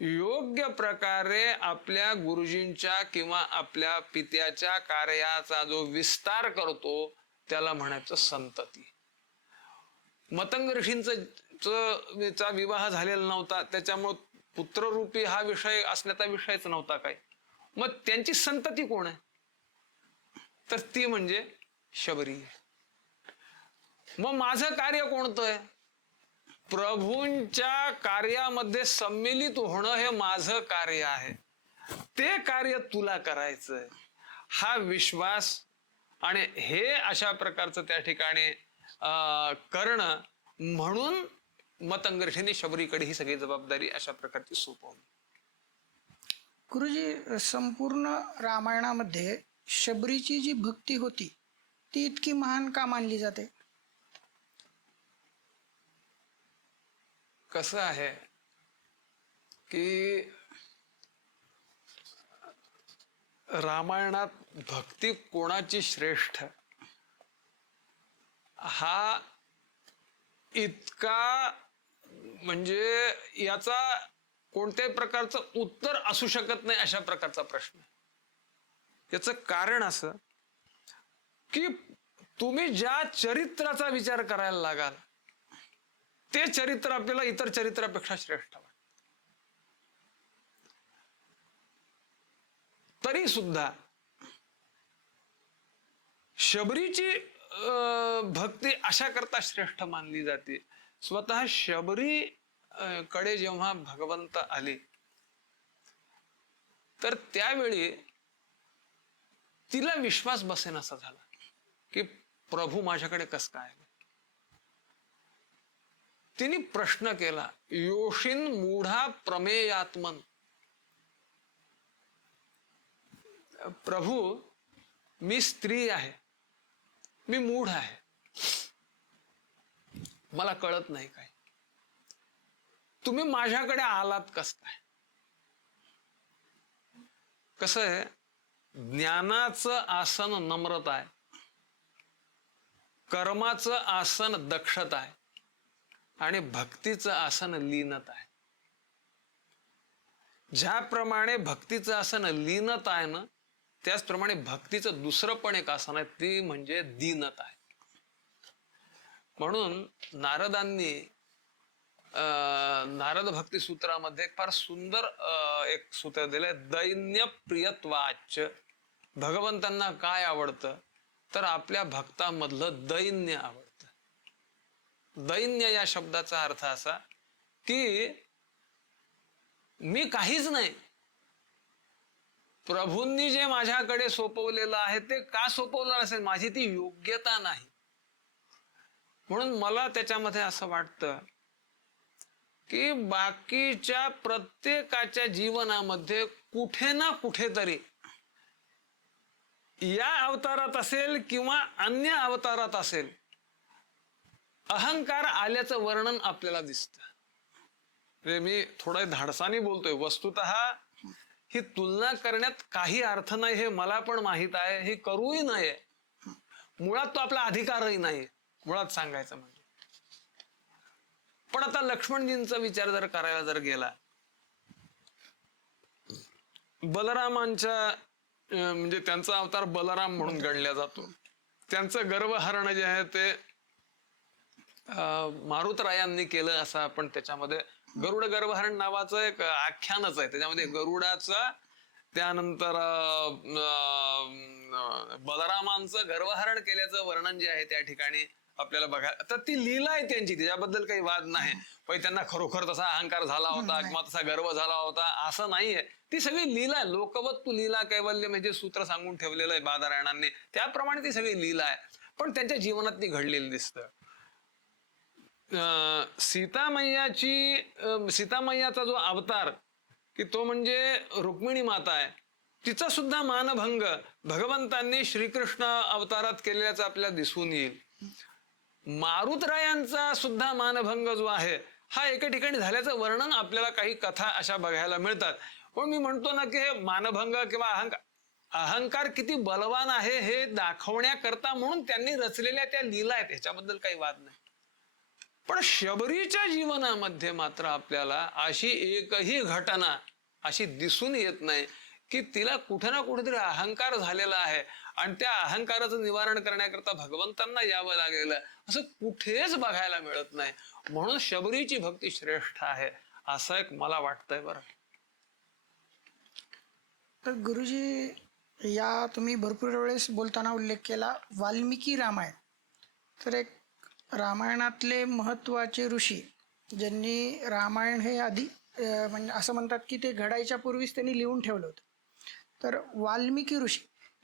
योग्य प्रकारे आपल्या गुरुजींच्या किंवा आपल्या पित्याच्या कार्याचा जो विस्तार करतो त्याला म्हणायचं संतती. मतंग ऋषींचा विवाह झालेला नव्हता, त्याच्यामुळे पुत्ररूपी हा विषय असण्याचा विषयच नव्हता काय. मग त्यांची संतती कोण आहे, तर ती म्हणजे शबरी. मग माझं कार्य कोणतं आहे, प्रभूंच्या कार्यामध्ये सम्मिलित होणं हे माझं कार्य आहे. ते कार्य तुला करायचंय, हा विश्वास. आणि हे अशा प्रकारचं त्या ठिकाणी करणं, म्हणून मतंग ऋषींनी शबरीकडे ही सगळी जबाबदारी अशा प्रकारची सोपवली. गुरुजी, संपूर्ण रामायणामध्ये शबरीची जी भक्ती होती ती इतकी महान का मानली जाते. कसं आहे की रामायणात भक्ती कोणाची श्रेष्ठ हा इतका म्हणजे याचा कोणत्याही प्रकारचं उत्तर असू शकत नाही अशा प्रकारचा प्रश्न. याचं कारण असं की तुम्ही ज्या चरित्राचा विचार करायला लागाल ते चरित्र आपल्याला इतर चरित्रापेक्षा श्रेष्ठ वाटतं. तरी सुद्धा शबरीची भक्ती अशा करता श्रेष्ठ मानली जाते. स्वतः शबरी कडे जेव्हा भगवंत आले तर त्यावेळी तिला विश्वास बसेनासा झाला की प्रभू माझ्याकडे कस काय. तिने प्रश्न केला, योषिन मूढा प्रमेयात्मन, प्रभू मी स्त्री आहे, मी मूढ आहे, मला कळत नाही काय, तुम्ही माझ्याकडे आलात कस काय. कसं आहे, ज्ञानाचं आसन नम्रता आहे, कर्माचं आसन दक्षता आहे आणि भक्तीचं आसन लीनता आहे. ज्याप्रमाणे भक्तीचं आसन लीनता आहे ना, त्याचप्रमाणे भक्तीचं दुसरं पण एक आसन आहे, ते म्हणजे दीनता आहे. म्हणून नारदांनी नारद भक्ती सूत्रामध्ये फार सुंदर एक सूत्र दिलंय, दैन्य प्रियत्वाच. भगवंतांना काय आवडतं तर आपल्या भक्तामधलं दैन्य आवडतं. दैन्य या शब्दाचा अर्थ असा की मी काहीच नाही, प्रभूंनी जे माझ्याकडे सोपवलेलं आहे ते का सोपवलं असेल, माझी ती योग्यता नाही. म्हणून मला त्याच्यामध्ये असं वाटतं की बाकीच्या प्रत्येकाच्या जीवनामध्ये कुठे ना कुठेतरी या अवतारात असेल किंवा अन्य अवतारात असेल, अहंकार आल्याचं वर्णन आपल्याला दिसतं. म्हणजे मी थोडा धाडसाने बोलतोय, वस्तुतः ही तुलना करण्यात काही अर्थ नाही हे मला पण माहित आहे, हे करूही नये, मुळात तो आपला अधिकारही नाही मुळात सांगायचं म्हणजे. पण आता लक्ष्मणजींचा विचार जर करायला जर गेला, बलरामांच्या म्हणजे त्यांचा अवतार बलराम म्हणून गणला जातो. त्यांचं गर्भहरण जे आहे ते मारुतरायांनी केलं असं आपण त्याच्यामध्ये गरुड गर्भहरण नावाचं एक आख्यानच आहे. त्याच्यामध्ये गरुडाचं, त्यानंतर बलरामांचं गर्भहरण केल्याचं वर्णन जे आहे त्या ठिकाणी आपल्याला बघायला. तर ती लीला आहे त्यांची, त्याच्याबद्दल काही वाद नाही. पण त्यांना खरोखर तसा अहंकार झाला होता किंवा तसा गर्व झाला होता असं नाहीये. ती सगळी लीला, लोकवत्तु लीला कैवल्य म्हणजे सूत्र सांगून ठेवलेलं आहे बादरायणांनी, त्याप्रमाणे ती सगळी लीला आहे. पण त्यांच्या जीवनात ती घडलेली दिसतं. सीतामय्याचा जो अवतार की तो म्हणजे रुक्मिणी माता आहे, तिचा सुद्धा मानभंग भगवंतांनी श्रीकृष्ण अवतारात केलेल्याचा आपल्याला दिसून येईल. मारुतरायांचा सुद्धा मानभंग जो आहे हा एका ठिकाणी झाल्याचं वर्णन आपल्याला काही कथा अशा बघायला मिळतात. पण मी म्हणतो ना की हे मानभंग किंवा अहंकार किती बलवान आहे हे दाखवण्याकरता म्हणून त्यांनी रचलेल्या त्या लीला आहेत, ह्याच्याबद्दल काही वाद नाही. पण शबरीच्या जीवनामध्ये मात्र आपल्याला अशी एकही घटना अशी दिसून येत नाही की तिला कुठे ना कुठेतरी अहंकार झालेला आहे आणि त्या अहंकाराचं निवारण करण्याकरता भगवंतांना यावं लागलेलं असं कुठेच बघायला मिळत नाही. म्हणून शबरीची भक्ती श्रेष्ठ आहे असं एक मला वाटतंय. बरं, तर गुरुजी, या तुम्ही भरपूर वेळेस बोलताना उल्लेख केला वाल्मिकी रामायण. तर एक रामायणातले महत्वाचे ऋषी ज्यांनी रामायण हे आधी म्हणजे असं म्हणतात की ते घडायच्या पूर्वीच त्यांनी लिहून ठेवलं होतं. तर वाल्मिकी ऋषी,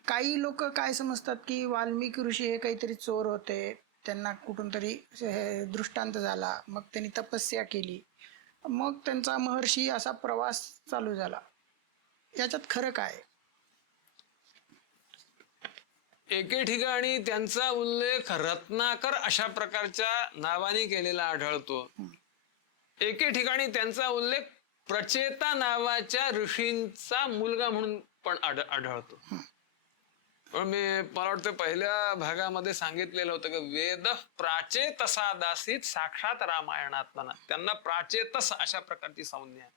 काही लोक काय समजतात की वाल्मिकी ऋषी हे काहीतरी चोर होते, त्यांना कुठून तरी दृष्टांत झाला, मग त्यांनी तपस्या केली, मग त्यांचा महर्षी असा प्रवास चालू झाला. याच्यात खरं काय? एके ठिकाणी त्यांचा उल्लेख रत्नाकर अशा प्रकारच्या नावाने केलेला आढळतो. एके ठिकाणी त्यांचा उल्लेख प्रचेता नावाच्या ऋषींचा मुलगा म्हणून पण आढळतो. पण मला वाटतं पहिल्या भागामध्ये सांगितलेलं होतं की वेद प्राचेतसा दासीत साक्षात रामायणात्मना. त्यांना प्राचेतस अशा प्रकारची संज्ञा आहे.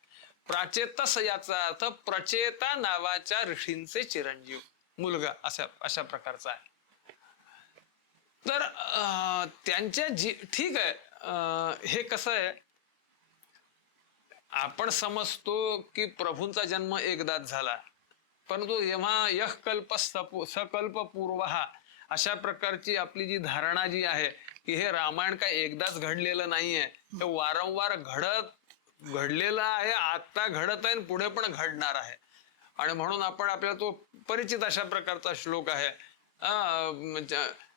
प्राचेतस याचा अर्थ प्रचेता नावाच्या ऋषींचे चिरंजीव, मुलगा अशा प्रकारचा आहे. तर त्यांच्या ठीक आहे, हे कसं आहे, आपण समजतो की प्रभूंचा जन्म एकदाच झाला परंतु जेव्हा यह कल्प सकल्प पूर्व अशा प्रकारची आपली जी धारणा जी आहे की हे रामायण काय एकदाच घडलेलं नाहीये, हे वारंवार घडलेलं आहे, आता घडत आहे आणि पुढे पण घडणार आहे. आणि म्हणून आपण आपल्याला तो परिचित अशा प्रकारचा श्लोक आहे,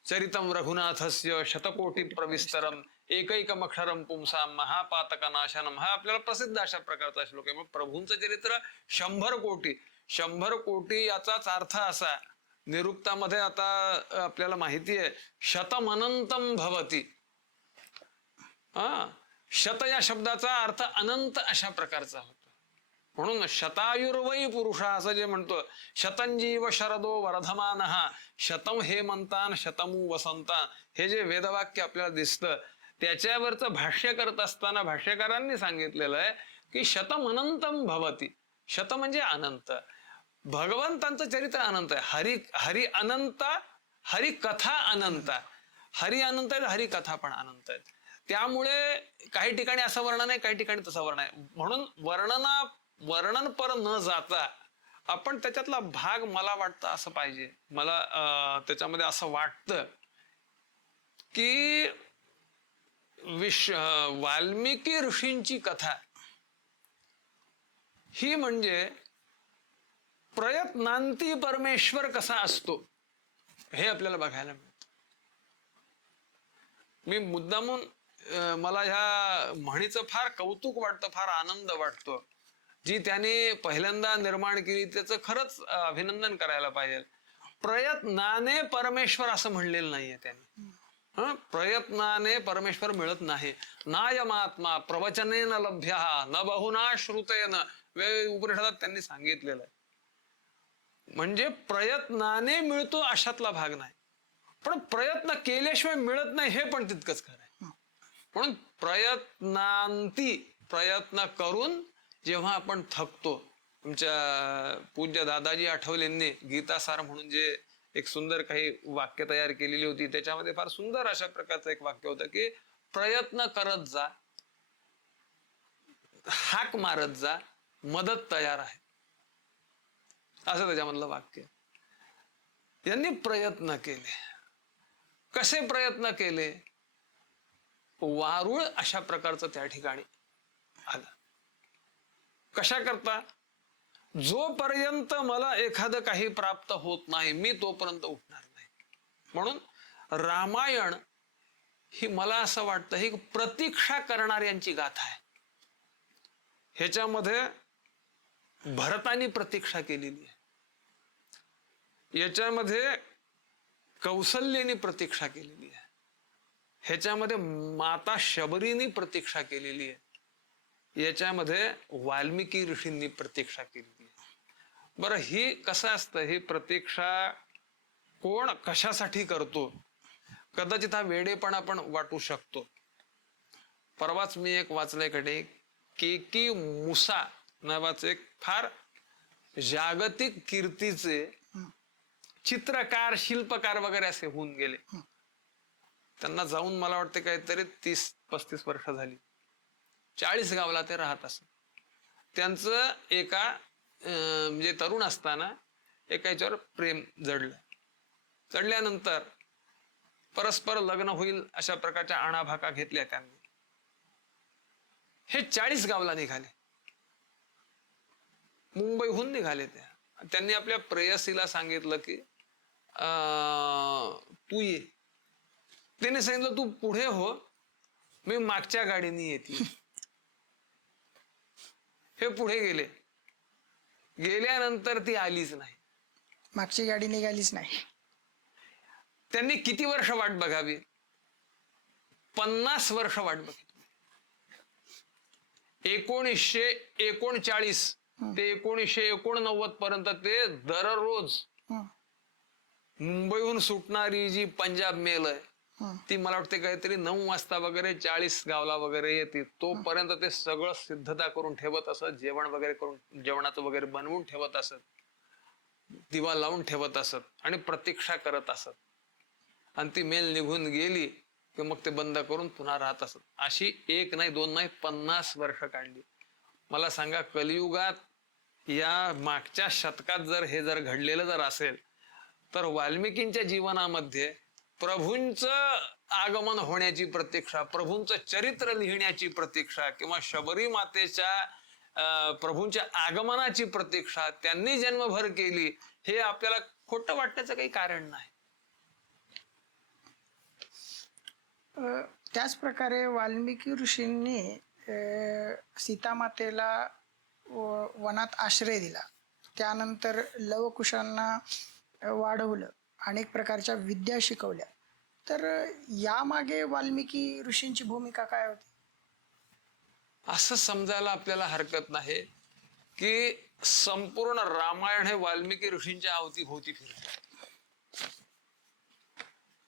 चरितम रघुनाथस्य शतकोटी प्रविस्तरम एकैकमक्षरम पुंसाम महापातकनाशनम, हा आपल्याला प्रसिद्ध अशा प्रकारचा श्लोक आहे. मग प्रभूंचं चरित्र 100 कोटी याचाच अर्थ असा, निरुक्तामध्ये आता आपल्याला माहिती आहे शतमनंतम भवती. शत या शब्दाचा अर्थ अनंत अशा प्रकारचा होतो. म्हणून शतायुर्वै पुरुषा असं जे म्हणतो, शतंजीव शरदो वर्धमानः शतम हे म्हणतान शतमू वसंता, हे जे वेदवाक्य आपल्याला दिसतं त्याच्यावरचं भाष्य करत असताना भाष्यकारांनी सांगितलेलं आहे की शतम अनंतम भवती. शत म्हणजे अनंत, भगवंतांचं चरित्र अनंत आहे. हरी अनंत, हरी कथा अनंत, हरी अनंत आहे, हरी कथा पण अनंत आहे. त्यामुळे काही ठिकाणी असं वर्णन आहे, काही ठिकाणी तसं वर्णन आहे. म्हणून वर्णन पर न जाता आपण त्याच्यातला भाग, मला वाटतं असं पाहिजे, मला त्याच्यामध्ये असं वाटतं की वाल्मिकी ऋषींची कथा ही म्हणजे प्रयत्नांती परमेश्वर कसा असतो हे आपल्याला बघायला मिळतं. मी मुद्दामून मला ह्या म्हणीचं फार कौतुक वाटतं, फार आनंद वाटतो, जी त्याने पहिल्यांदा निर्माण केली, त्याचं खरंच अभिनंदन करायला पाहिजे. प्रयत्नाने परमेश्वर असं म्हणलेलं नाहीये त्यांनी. प्रयत्नाने परमेश्वर मिळत नाही. नायमात्मा प्रवचनेन लभ्य न बहुना श्रुतेन, वेगवेगळ्या उपनिषदात त्यांनी सांगितलेलं आहे. म्हणजे प्रयत्नाने मिळतो अशातला भाग नाही, पण प्रयत्न केल्याशिवाय मिळत नाही हे पण तितकंच खरं आहे. म्हणून प्रयत्नांती, प्रयत्न करून जेव्हा आपण थकतो, तुमच्या पूज्य दादाजी आठवलेंनी गीतासार म्हणून जे एक सुंदर काही वाक्य तयार केलेली होती, त्याच्यामध्ये फार सुंदर अशा प्रकारचं एक वाक्य होतं की प्रयत्न करत जा, हाक मारत जा, मदत तयार आहे, असं त्याच्यामधलं वाक्य. यांनी प्रयत्न केले. कसे प्रयत्न केले? वारुळ अशा प्रकारचं त्या ठिकाणी आलं. कशा करता? जोपर्यंत मला एखादं काही प्राप्त होत नाही मी तोपर्यंत उठणार नाही. म्हणून रामायण ही मला असं वाटतं ही प्रतीक्षा करणाऱ्यांची गाथा आहे. ह्याच्यामध्ये भरतानी प्रतीक्षा केलेली आहे, याच्यामध्ये कौसल्यानी प्रतीक्षा केलेली आहे, ह्याच्यामध्ये माता शबरीनी प्रतीक्षा केलेली आहे, याच्यामध्ये वाल्मिकी ऋषींनी प्रतीक्षा केलेली आहे. बरं, ही कसं असतं, ही प्रतीक्षा कोण कशासाठी करतो? कदाचित हा वेडेपणा पण वाटू शकतो. परवाच मी एक वाचल्याकडे केकी मुसा नावाचे एक फार जागतिक कीर्तीचे चित्रकार, शिल्पकार वगैरे असे होऊन गेले. त्यांना जाऊन मला वाटते काहीतरी 30-35 वर्ष झाली. 40 गावला ते राहत असत. त्यांचं एका म्हणजे तरुण असताना एका याच्यावर प्रेम जडलं. चढल्यानंतर परस्पर लग्न होईल अशा प्रकारच्या आणाभाका घेतल्या त्यांनी. हे 40 गावला निघाले, मुंबईहून निघाले. त्यांनी आपल्या प्रेयसीला सांगितलं की तू ये. त्याने सांगितलं तू पुढे हो, मी मागच्या गाडीने येते. हे पुढे गेले. गेल्यानंतर ती आलीच नाही, मागची गाडी निघालीच नाही. त्यांनी किती वर्ष वाट बघावी? 50 वर्ष वाट बघितली. 1939 ते 1989 पर्यंत ते दररोज मुंबईहून सुटणारी जी पंजाब मेल आहे ती मला वाटते काहीतरी 9 वाजता वगैरे 40 गावला वगैरे येते. तोपर्यंत ते सगळं सिद्धता करून ठेवत असत, जेवण वगैरे करून, जेवणाचं वगैरे बनवून ठेवत असत, दिवा लावून ठेवत असत आणि प्रतीक्षा करत असत. आणि ती मेल निघून गेली की मग ते बंद करून पुन्हा राहत असत. अशी 1 नाही 2 नाही 50 वर्ष काढली. मला सांगा, कलियुगात या मागच्या शतकात जर घडलेलं जर असेल तर वाल्मिकींच्या जीवनामध्ये प्रभूंचं आगमन होण्याची प्रतीक्षा, प्रभूंचं चरित्र लिहिण्याची प्रतीक्षा किंवा शबरी मातेच्या प्रभूंच्या आगमनाची प्रतीक्षा त्यांनी जन्मभर केली, हे आपल्याला खोटं वाटण्याचं काही कारण नाही. त्याच प्रकारे वाल्मिकी ऋषींनी सीतामातेला वनात आश्रय दिला, त्यानंतर लवकुशांना वाढवलं, अनेक प्रकारच्या विद्या शिकवल्या. तर यामागे वाल्मिकी ऋषींची भूमिका काय होती? असं समजायला आपल्याला हरकत नाही की संपूर्ण रामायण हे वाल्मिकी ऋषींच्या अवतीभोवती फिरत.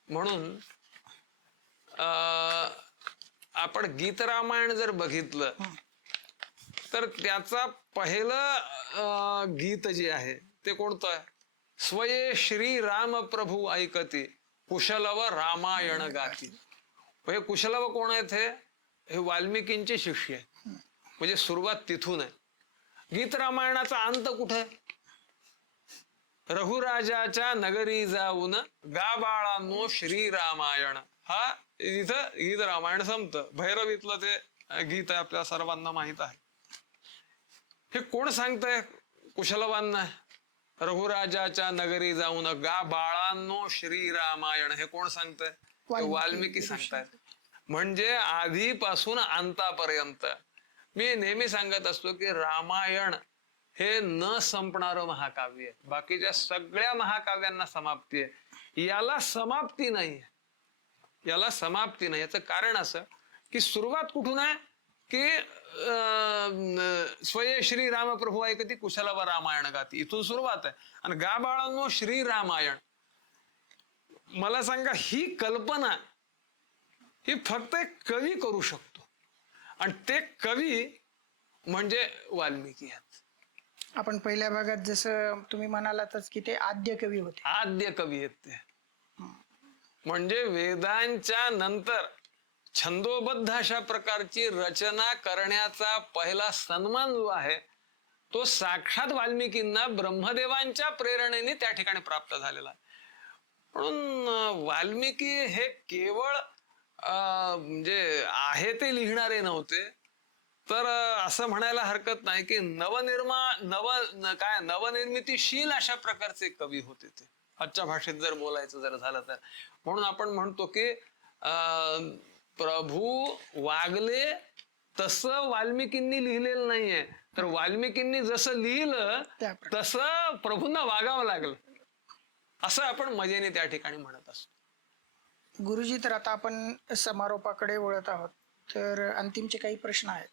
म्हणून आपण गीत रामायण जर बघितलं तर त्याचा पहिलं गीत जे आहे ते कोणतं आहे? स्वये श्री राम प्रभू ऐकती कुशलव रामायण गाती. हे कुशलव कोण आहेत? हे वाल्मिकींचे शिष्य आहेत. म्हणजे सुरुवात तिथून आहे. गीत रामायणाचा अंत कुठे? रघुराजाच्या नगरी जाऊन गा बाळांनो श्री रामायण, हा इथं गीत रामायण संपतं. भैरवीतलं ते गीत आहे, आपल्या सर्वांना माहित आहे. हे कोण सांगतंय कुशलवांना? रघुराजाच्या नगरी जाऊन गा बाळांनो श्री रामायण, हे कोण सांगतंय? वाल्मिकी सांगतायत. म्हणजे आधीपासून अंतापर्यंत. मी नेहमी सांगत असतो की रामायण हे न संपणारं महाकाव्य आहे. बाकीच्या सगळ्या महाकाव्यांना समाप्ती आहे, याला समाप्ती नाही. याला समाप्ती नाही. याचं कारण असं की सुरुवात कुठून आहे की स्वये श्री राम प्रभू ऐकती कुशलव रामायण गाती, इथून सुरुवात आहे. आणि गा बाळांनो श्री रामायण, मला सांगा ही कल्पना ही फक्त एक कवी करू शकतो, आणि ते कवी म्हणजे वाल्मिकी आहेत. आपण पहिल्या भागात जसं तुम्ही म्हणालातच की ते आद्य कवी होते. आद्य कवी आहेत ते. म्हणजे वेदांच्या नंतर छंदोबद्ध अशा प्रकारची रचना करण्याचा पहिला सन्मान जो आहे तो साक्षात वाल्मिकींना ब्रह्मदेवांच्या प्रेरणेने त्या ठिकाणी प्राप्त झालेला आहे. म्हणून वाल्मिकी हे केवळ म्हणजे आहे ते लिहिणारे नव्हते, तर असं म्हणायला हरकत नाही की नवनिर्मितीशील अशा प्रकारचे कवी होते ते, आजच्या भाषेत जर बोलायचं जर झालं तर. म्हणून आपण म्हणतो की प्रभू वागले तसं वाल्मिकींनी लिहिलेलं नाहीये, तर वाल्मिकींनी जसं लिहिलं तसं प्रभूंना वागावं लागलं, असं आपण मजेने त्या ठिकाणी म्हणत असतो. गुरुजी, तर आता आपण समारोपाकडे वळत आहोत, तर अंतिमचे काही प्रश्न आहेत.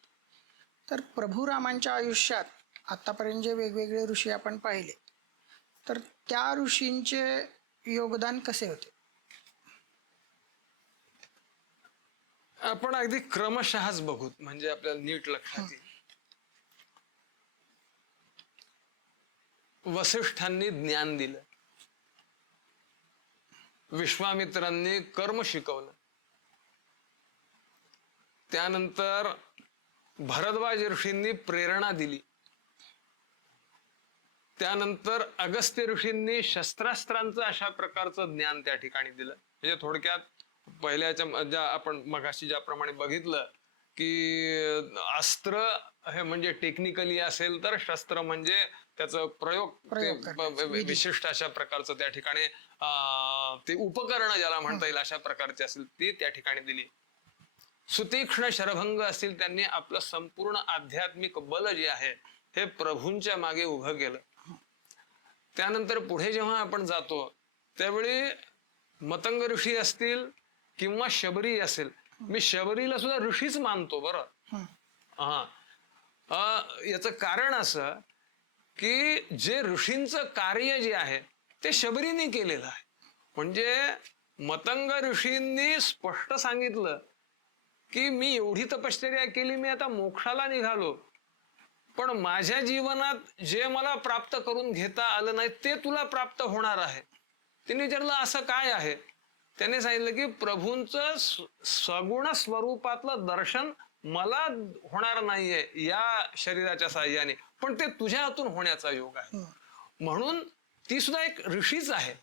तर प्रभू रामांच्या आयुष्यात आतापर्यंत जे वेगवेगळे ऋषी आपण पाहिले, तर त्या ऋषींचे योगदान कसे होते? आपण अगदी क्रमशःच बघूत, म्हणजे आपल्याला नीट लक्षात येईल. वसिष्ठांनी ज्ञान दिलं, विश्वामित्रांनी कर्म शिकवलं, त्यानंतर भरद्वाज ऋषींनी प्रेरणा दिली, त्यानंतर अगस्त्य ऋषींनी शस्त्रास्त्रांचं अशा प्रकारचं ज्ञान त्या ठिकाणी दिलं. म्हणजे थोडक्यात पहिल्याच्या ज्या आपण मगाशी ज्याप्रमाणे बघितलं की अस्त्र हे म्हणजे टेक्निकली असेल, तर शस्त्र म्हणजे त्याचं प्रयोग विशिष्ट अशा प्रकारचं त्या ठिकाणी ते उपकरण ज्याला म्हणता येईल अशा प्रकारचे असेल ते त्या ठिकाणी दिली. सुतीक्ष्ण शरभंग असतील, त्यांनी आपलं संपूर्ण आध्यात्मिक बल जे आहे हे प्रभूंच्या मागे उभं केलं. त्यानंतर पुढे जेव्हा आपण जातो त्यावेळी मतंग ऋषी असतील किंवा शबरी असेल, मी शबरीला सुद्धा ऋषीच मानतो बरं. याचं कारण असं की जे ऋषींचं कार्य जे आहे ते शबरीने केलेलं आहे. म्हणजे मतंग ऋषींनी स्पष्ट सांगितलं की मी एवढी तपश्चर्या केली, मी आता मोक्षाला निघालो, पण माझ्या जीवनात जे मला प्राप्त करून घेता आलं नाही ते तुला प्राप्त होणार आहे. त्यांनी विचारलं असं काय आहे? त्याने सांगितलं की प्रभूंचं सगुण स्वरूपातलं दर्शन मला होणार नाहीये या शरीराच्या साह्याने, पण ते तुझ्या हातून होण्याचा योग आहे. म्हणून ती सुद्धा एक ऋषीच आहे.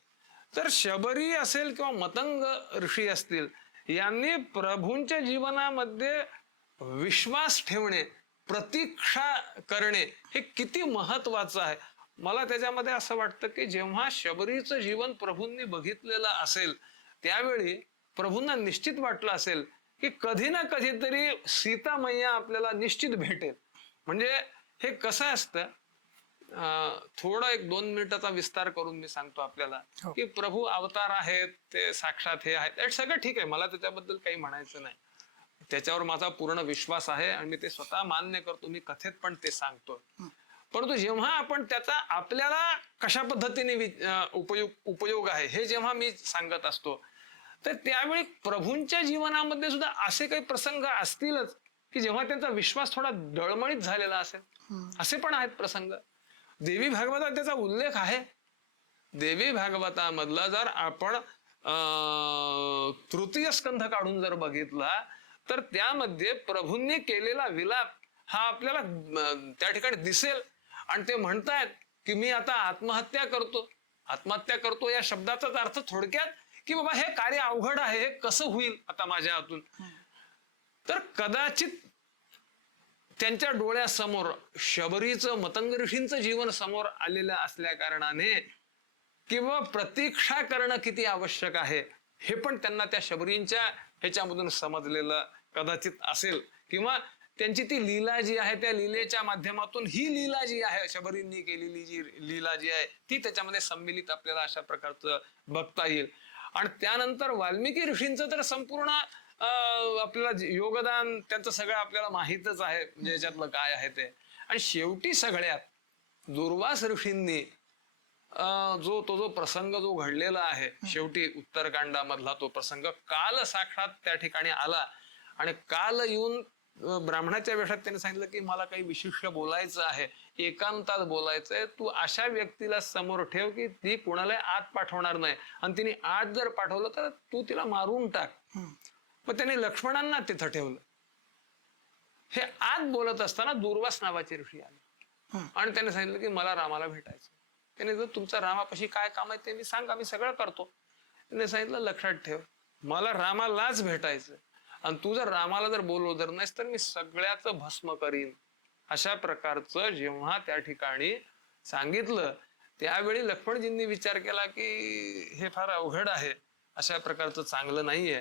तर शबरी असेल किंवा मतंग ऋषी असतील, यांनी प्रभूंच्या जीवनामध्ये विश्वास ठेवणे, प्रतीक्षा करणे हे किती महत्वाचं आहे. मला त्याच्यामध्ये असं वाटतं की जेव्हा शबरीचं जीवन प्रभूंनी बघितलेलं असेल, त्यावेळी प्रभूंना निश्चित वाटलं असेल की कधी ना कधीतरी सीता मैया आपल्याला निश्चित भेटेल. म्हणजे हे कसं असतं, थोडं एक 2 मिनिटाचा विस्तार करून मी सांगतो आपल्याला की प्रभू अवतार आहेत, ते साक्षात हे आहेत, हे सगळं ठीक आहे, मला त्याच्याबद्दल काही म्हणायचं नाही. त्याच्यावर माझा पूर्ण विश्वास आहे आणि मी ते स्वतः मान्य करतो, मी कथेत पण ते सांगतो. परंतु जेव्हा आपण त्याचा आपल्याला कशा पद्धतीने उपयोग आहे हे जेव्हा मी सांगत असतो, तर त्यावेळी प्रभूंच्या जीवनामध्ये सुद्धा असे काही प्रसंग असतीलच की जेव्हा त्यांचा विश्वास थोडा डळमळीत झालेला असेल. असे पण आहेत प्रसंग. देवी भागवतात त्याचा उल्लेख आहे. देवी भागवतामधला जर आपण तृतीय स्कंध काढून जर बघितला, तर त्यामध्ये प्रभूंनी केलेला विलाप हा आपल्याला त्या ठिकाणी दिसेल. आणि ते म्हणतायत की मी आता आत्महत्या करतो. आत्महत्या करतो या शब्दाचाच अर्थ थोडक्यात की बाबा हे कार्य अवघड आहे, हे कसं होईल आता माझ्या हातून. तर कदाचित त्यांच्या डोळ्यासमोर शबरीचं, मतंग ऋषींचं जीवन समोर आलेलं असल्या कारणाने किंवा प्रतीक्षा करणं किती आवश्यक आहे हे पण त्यांना त्या शबरींच्या ह्याच्यामधून समजलेलं कदाचित असेल. किंवा त्यांची ती लीला जी आहे, त्या लीलेच्या माध्यमातून ही लीला जी आहे, शबरींनी केलेली जी लीला जी आहे, ती त्याच्यामध्ये सम्मिलित आपल्याला अशा प्रकारचं बघता येईल. आणि त्यानंतर वाल्मिकी ऋषींचं तर संपूर्ण आपल्याला योगदान त्यांचं सगळं आपल्याला माहीतच आहे, म्हणजे याच्यातलं काय आहे ते. आणि शेवटी सगळ्यात दुर्वास ऋषींनी जो प्रसंग जो घडलेला आहे, शेवटी उत्तरकांडामधला तो प्रसंग काल साक्षात त्या ठिकाणी आला. आणि काल येऊन ब्राह्मणाच्या वेशात त्यांनी सांगितलं की मला काही विशिष्ट बोलायचं आहे, एकांतात बोलायचंय, तू अशा व्यक्तीला समोर ठेव की ती कुणाला आत पाठवणार नाही, आणि तिने आत जर पाठवलं तर तू तिला मारून टाक. मग त्यांनी लक्ष्मणांना तिथं ठेवलं. हे आत बोलत असताना दुर्वास नावाचे ऋषी आले आणि त्यांनी सांगितलं की मला रामाला भेटायचं. त्याने जर तुमचं रामापाशी काय काम आहे ते मी सांगा, मी सगळं करतो. त्याने सांगितलं लक्षात ठेव, मला रामालाच भेटायचं, आणि तू जर रामाला जर बोलवलं जर नाहीस तर मी सगळ्याचं भस्म करीन. अशा प्रकारचं जेव्हा त्या ठिकाणी सांगितलं, त्यावेळी लक्ष्मणजींनी विचार केला की हे फार अवघड आहे, अशा प्रकारचं चांगलं नाहीये.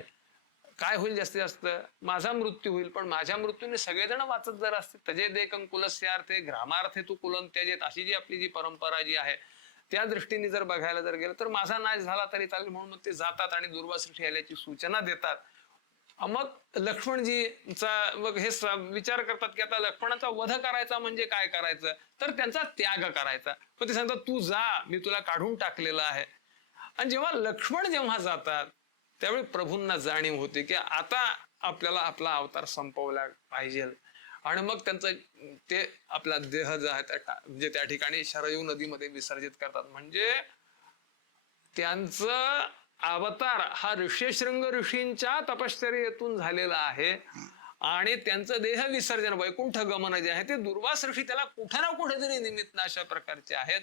काय होईल, जास्तीत जास्त माझा मृत्यू होईल, पण माझ्या मृत्यूने सगळेजण वाचत जर असते, तजे देकं कुलस्यार्थे ग्रामार्थे तू कुलन त्यजेत, अशी जी आपली जी परंपरा जी आहे त्या दृष्टीने जर बघायला जर गेलं तर माझा नाश झाला तरी चालेल, म्हणून मग ते जातात आणि दुर्वास ऋषी आल्याची सूचना देतात. मग लक्ष्मणजीचा मग हे विचार करतात की आता लक्ष्मणाचा वध करायचा म्हणजे काय करायचं, तर त्यांचा त्याग करायचा. पण ते सांगतात तू जा, मी तुला काढून टाकलेलं आहे. आणि जेव्हा लक्ष्मण जेव्हा जातात त्यावेळी प्रभूंना जाणीव होते की आता आपल्याला आपला अवतार संपवला पाहिजे. आणि मग त्यांचं ते आपला देह जो आहे म्हणजे त्या ठिकाणी शरयू नदीमध्ये विसर्जित करतात. म्हणजे त्यांचं अवतार हा ऋष्यशृंग ऋषींच्या तपश्चर्येतून झालेला आहे, आणि त्यांचं देह विसर्जन वैकुंठ गमन जे आहे ते दुर्वास ऋषी त्याला कुठे ना कुठेतरी निमित्त अशा प्रकारचे आहेत.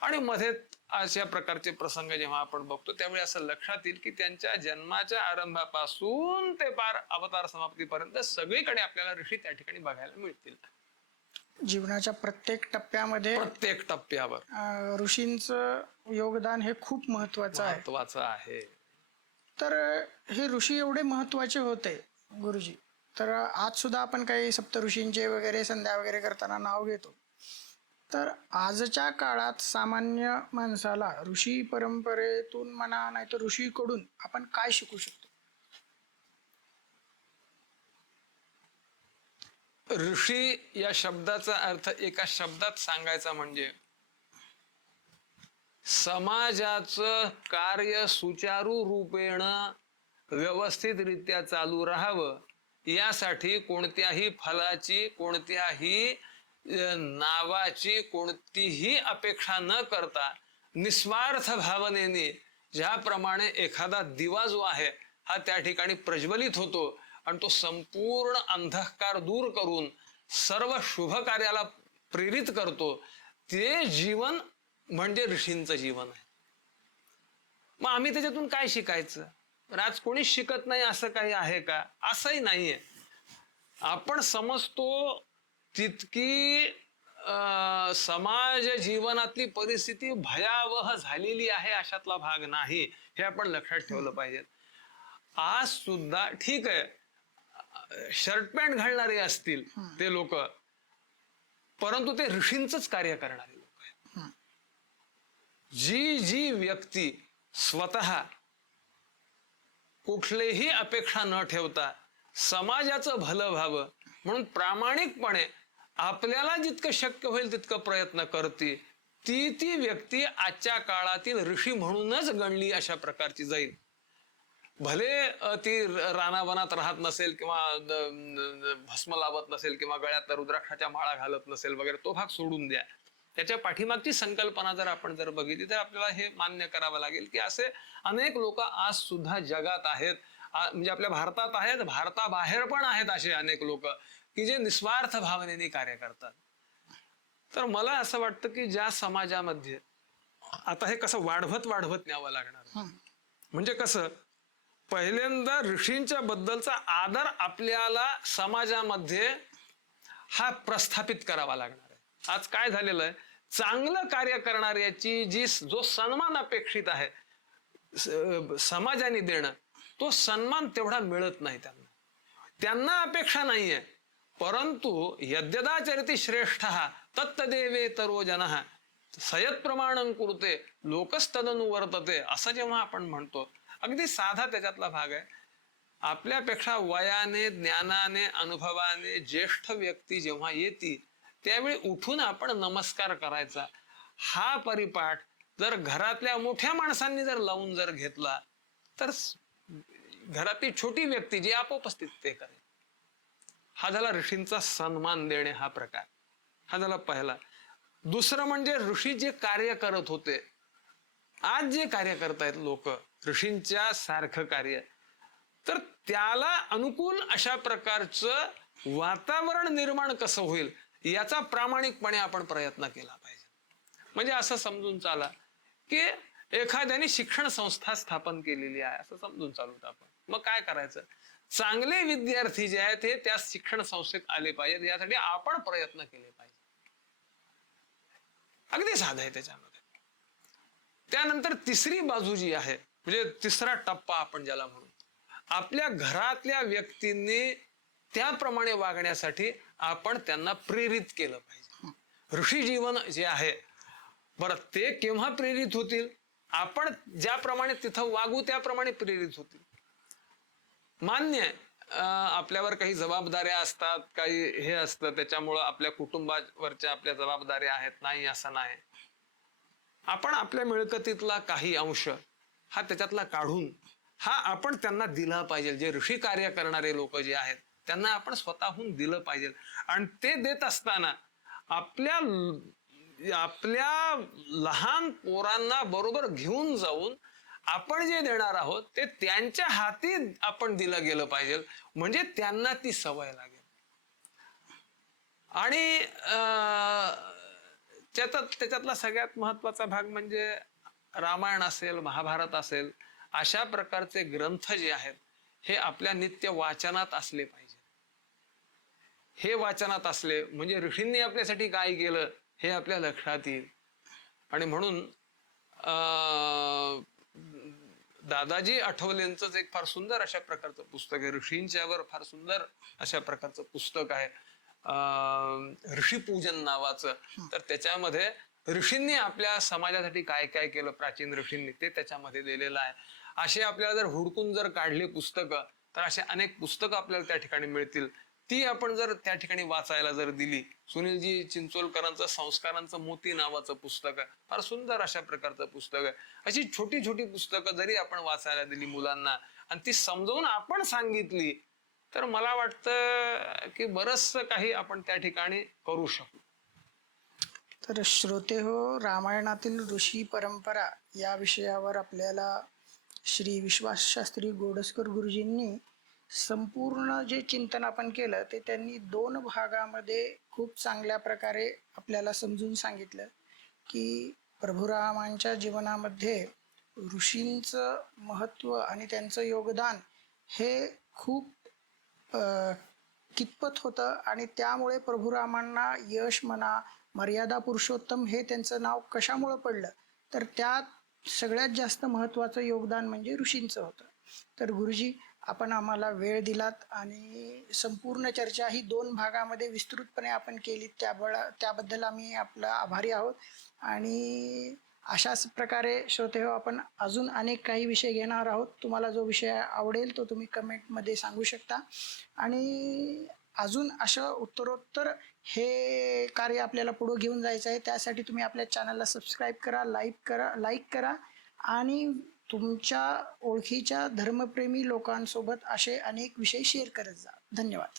आणि मध्ये अशा प्रकारचे प्रसंग जेव्हा आपण बघतो त्यावेळी असं लक्षात येईल की त्यांच्या जन्माच्या आरंभापासून ते पार अवतार समाप्तीपर्यंत सगळीकडे आपल्याला ऋषी त्या ठिकाणी बघायला मिळतील. जीवनाच्या प्रत्येक टप्प्यामध्ये प्रत्येक टप्प्यावर ऋषींचं योगदान हे खूप महत्वाचं आहे. तर हे ऋषी एवढे महत्वाचे होते गुरुजी, तर आज सुद्धा आपण काही सप्तऋषींचे वगैरे संध्या वगैरे करताना नाव घेतो. तर आजच्या काळात सामान्य माणसाला ऋषी परंपरेतून म्हणा नाही तर ऋषीकडून आपण काय शिकू शकतो? ऋषी या शब्दाचा अर्थ एका शब्दात सांगायचा म्हणजे समाजाचं कार्य सुचारू रूपेण व्यवस्थितरित्या चालू राहावं, यासाठी कोणत्याही फलाची, कोणत्याही नावाची कोणतीही अपेक्षा न करता निस्वार्थ भावनेने ज्याप्रमाणे एखादा दिवा जो आहे हा त्या ठिकाणी प्रज्वलित होतो आणि तो संपूर्ण अंधकार दूर करून सर्व शुभ कार्याला प्रेरित करतो, ते जीवन म्हणजे ऋषींचं जीवन आहे. मग आम्ही त्याच्यातून काय शिकायचं? आज कोणीच शिकत नाही असं काही आहे का? असंही नाहीये. आपण समजतो तितकी समाज जीवनातली परिस्थिती भयावह झालेली आहे अशातला भाग नाही, हे आपण लक्षात ठेवलं पाहिजे. आज सुद्धा ठीक आहे, शर्ट पॅन्ट घालणारे असतील ते लोक, परंतु ते ऋषींचंच कार्य करणारे लोक आहेत. जी जी व्यक्ती स्वतः कुठलीही अपेक्षा न ठेवता समाजाचं भलं व्हावं म्हणून प्रामाणिकपणे आपल्याला जितकं शक्य होईल तितकं प्रयत्न करते, ती व्यक्ती आजच्या काळातील ऋषी म्हणूनच गणली अशा प्रकारची जाईल. भले ती रानावनात राहत नसेल किंवा भस्म लावत नसेल किंवा गळ्यात रुद्राक्षाच्या माळा घालत नसेल वगैरे, तो भाग सोडून द्या. त्याच्या पाठीमागची संकल्पना जर आपण बघितली तर आपल्याला हे मान्य करावं लागेल की असे अनेक लोक आज सुद्धा जगात आहेत, म्हणजे आपल्या भारतात आहेत, भारताबाहेर पण आहेत असे अनेक लोक की जे निस्वार्थ भावनेने कार्य करतात. तर मला असं वाटतं की ज्या समाजामध्ये आता हे कसं वाढवत न्यावं लागणार, म्हणजे कसं पहिल्यांदा ऋषींच्या बद्दलचा आदर आपल्याला समाजामध्ये हा प्रस्थापित करावा लागणार आहे. आज काय झालेलं आहे, चांगलं कार्य करणाऱ्याची जो सन्मान अपेक्षित आहे समाजाने देणं, तो सन्मान तेवढा मिळत नाही त्यांना अपेक्षा नाहीये. परंतु यद्यदाचरति श्रेष्ठः तत्तदेवेतरो जनः सयत प्रमाणं कुरुते लोकस्तदनुवर्तते, असं जेव्हा आपण म्हणतो, अगदी साधा त्याच्यातला भाग आहे. आपल्यापेक्षा वयाने, ज्ञानाने, अनुभवाने ज्येष्ठ व्यक्ती जेव्हा येते त्यावेळी उठून आपण नमस्कार करायचा. हा परिपाठ जर घरातल्या मोठ्या माणसांनी जर लावून जर घेतला तर घरातली छोटी व्यक्ती जी उपस्थित ते करेल. हा झाला ऋषींचा सन्मान देणे हा प्रकार, हा झाला पहिला. दुसरं म्हणजे ऋषी जे कार्य करत होते, आज जे कार्य करतायत लोक ऋषींच्या सारखं कार्य, तर त्याला अनुकूल अशा प्रकारचं वातावरण निर्माण कसं होईल याचा प्रामाणिकपणे आपण प्रयत्न केला पाहिजे. म्हणजे असं समजून चाला की एखाद्याने शिक्षण संस्था स्थापन केलेली आहे असं समजून चालूत आपण. मग काय करायचं, चांगले विद्यार्थी जे आहेत ते त्या शिक्षण संस्थेत आले पाहिजेत यासाठी आपण प्रयत्न केले पाहिजे. अगदी साधं आहे त्याच्यामध्ये. त्यानंतर तिसरी बाजू जी आहे, म्हणजे तिसरा टप्पा आपण ज्याला म्हणू, आपल्या घरातल्या व्यक्तींनी त्याप्रमाणे वागण्यासाठी आपण त्यांना प्रेरित केलं पाहिजे. ऋषी जीवन जे आहे बरं, ते केव्हा प्रेरित होतील, आपण ज्याप्रमाणे तिथं वागू त्याप्रमाणे प्रेरित होतील. मान्य आहे, आपल्यावर काही जबाबदाऱ्या असतात, काही हे असतं, त्याच्यामुळं आपल्या कुटुंबावरच्या आपल्या जबाबदाऱ्या आहेत, नाही असं नाही. आपण आपल्या मिळकतीतला काही अंश हा त्याच्यातला काढून हा आपण त्यांना दिला पाहिजे. जे ऋषी कार्य करणारे लोक जे आहेत त्यांना आपण स्वतःहून दिलं पाहिजे. आणि ते देत असताना आपल्या लहान पोरांना बरोबर घेऊन जाऊन आपण जे देणार आहोत ते त्यांच्या हाती आपण दिलं गेलं पाहिजे, म्हणजे त्यांना ती सवय लागेल. आणि त्याच्यातला सगळ्यात महत्वाचा भाग म्हणजे रामायण असेल, महाभारत असेल, अशा प्रकारचे ग्रंथ जे आहेत हे आपल्या नित्य वाचनात असले पाहिजे. हे वाचनात असले म्हणजे ऋषींनी आपल्यासाठी काय केलं हे आपल्या लक्षात येईल. आणि म्हणून दादाजी आठवलेंचं एक फार सुंदर अशा प्रकारचं पुस्तक आहे, ऋषींच्यावर फार सुंदर अशा प्रकारचं पुस्तक आहे, ऋषीपूजन नावाचं. तर त्याच्यामध्ये ऋषींनी आपल्या समाजासाठी काय काय केलं, प्राचीन ऋषींनी, ते त्याच्यामध्ये दिलेलं आहे. असे आपल्याला जर हुडकून जर काढली पुस्तकं तर असे अनेक पुस्तकं आपल्याला त्या ठिकाणी मिळतील. ती आपण जर त्या ठिकाणी वाचायला जर दिली, सुनीलजी चिंचोलकरांचं संस्कारांचं मोती नावाचं पुस्तक आहे, फार सुंदर अशा प्रकारचं पुस्तक आहे. अशी छोटी छोटी पुस्तकं जरी आपण वाचायला दिली मुलांना आणि ती समजावून आपण सांगितली तर मला वाटतं की बरंचसं काही आपण त्या ठिकाणी करू शकू. तर श्रोते हो, रामायणातील ऋषी परंपरा या विषयावर आपल्याला श्री विश्वास शास्त्री गोडसकर गुरुजींनी संपूर्ण जे चिंतन आपण केलं ते त्यांनी 2 भागामध्ये खूप चांगल्या प्रकारे आपल्याला समजून सांगितलं की प्रभुरामांच्या जीवनामध्ये ऋषींचं महत्त्व आणि त्यांचं योगदान हे खूप कितपत होतं आणि त्यामुळे प्रभुरामांना यश म्हणा, मर्यादा पुरुषोत्तम हे त्यांचं नाव कशामुळं पडलं, तर त्यात सगळ्यात जास्त महत्त्वाचं योगदान म्हणजे ऋषींचं होतं. तर गुरुजी, आपण आम्हाला वेळ दिलात आणि संपूर्ण चर्चा ही 2 भागामध्ये विस्तृतपणे आपण केली, त्याबद्दल आम्ही आपला आभारी आहोत. आणि अशाच प्रकारे श्रोतेहो, आपण अजून अनेक काही विषय घेणार आहोत. तुम्हाला जो विषय आवडेल तो तुम्ही कमेंटमध्ये सांगू शकता. आणि अजून असं उत्तरोत्तर हे कार्य आपल्याला पुढे घेऊन जायचं आहे. त्यासाठी तुम्ही आपल्या चॅनलला सबस्क्राईब करा, लाईक करा आणि तुमच्या ओळखीच्या धर्मप्रेमी लोकांसोबत असे अनेक विषय शेअर करत जा. धन्यवाद.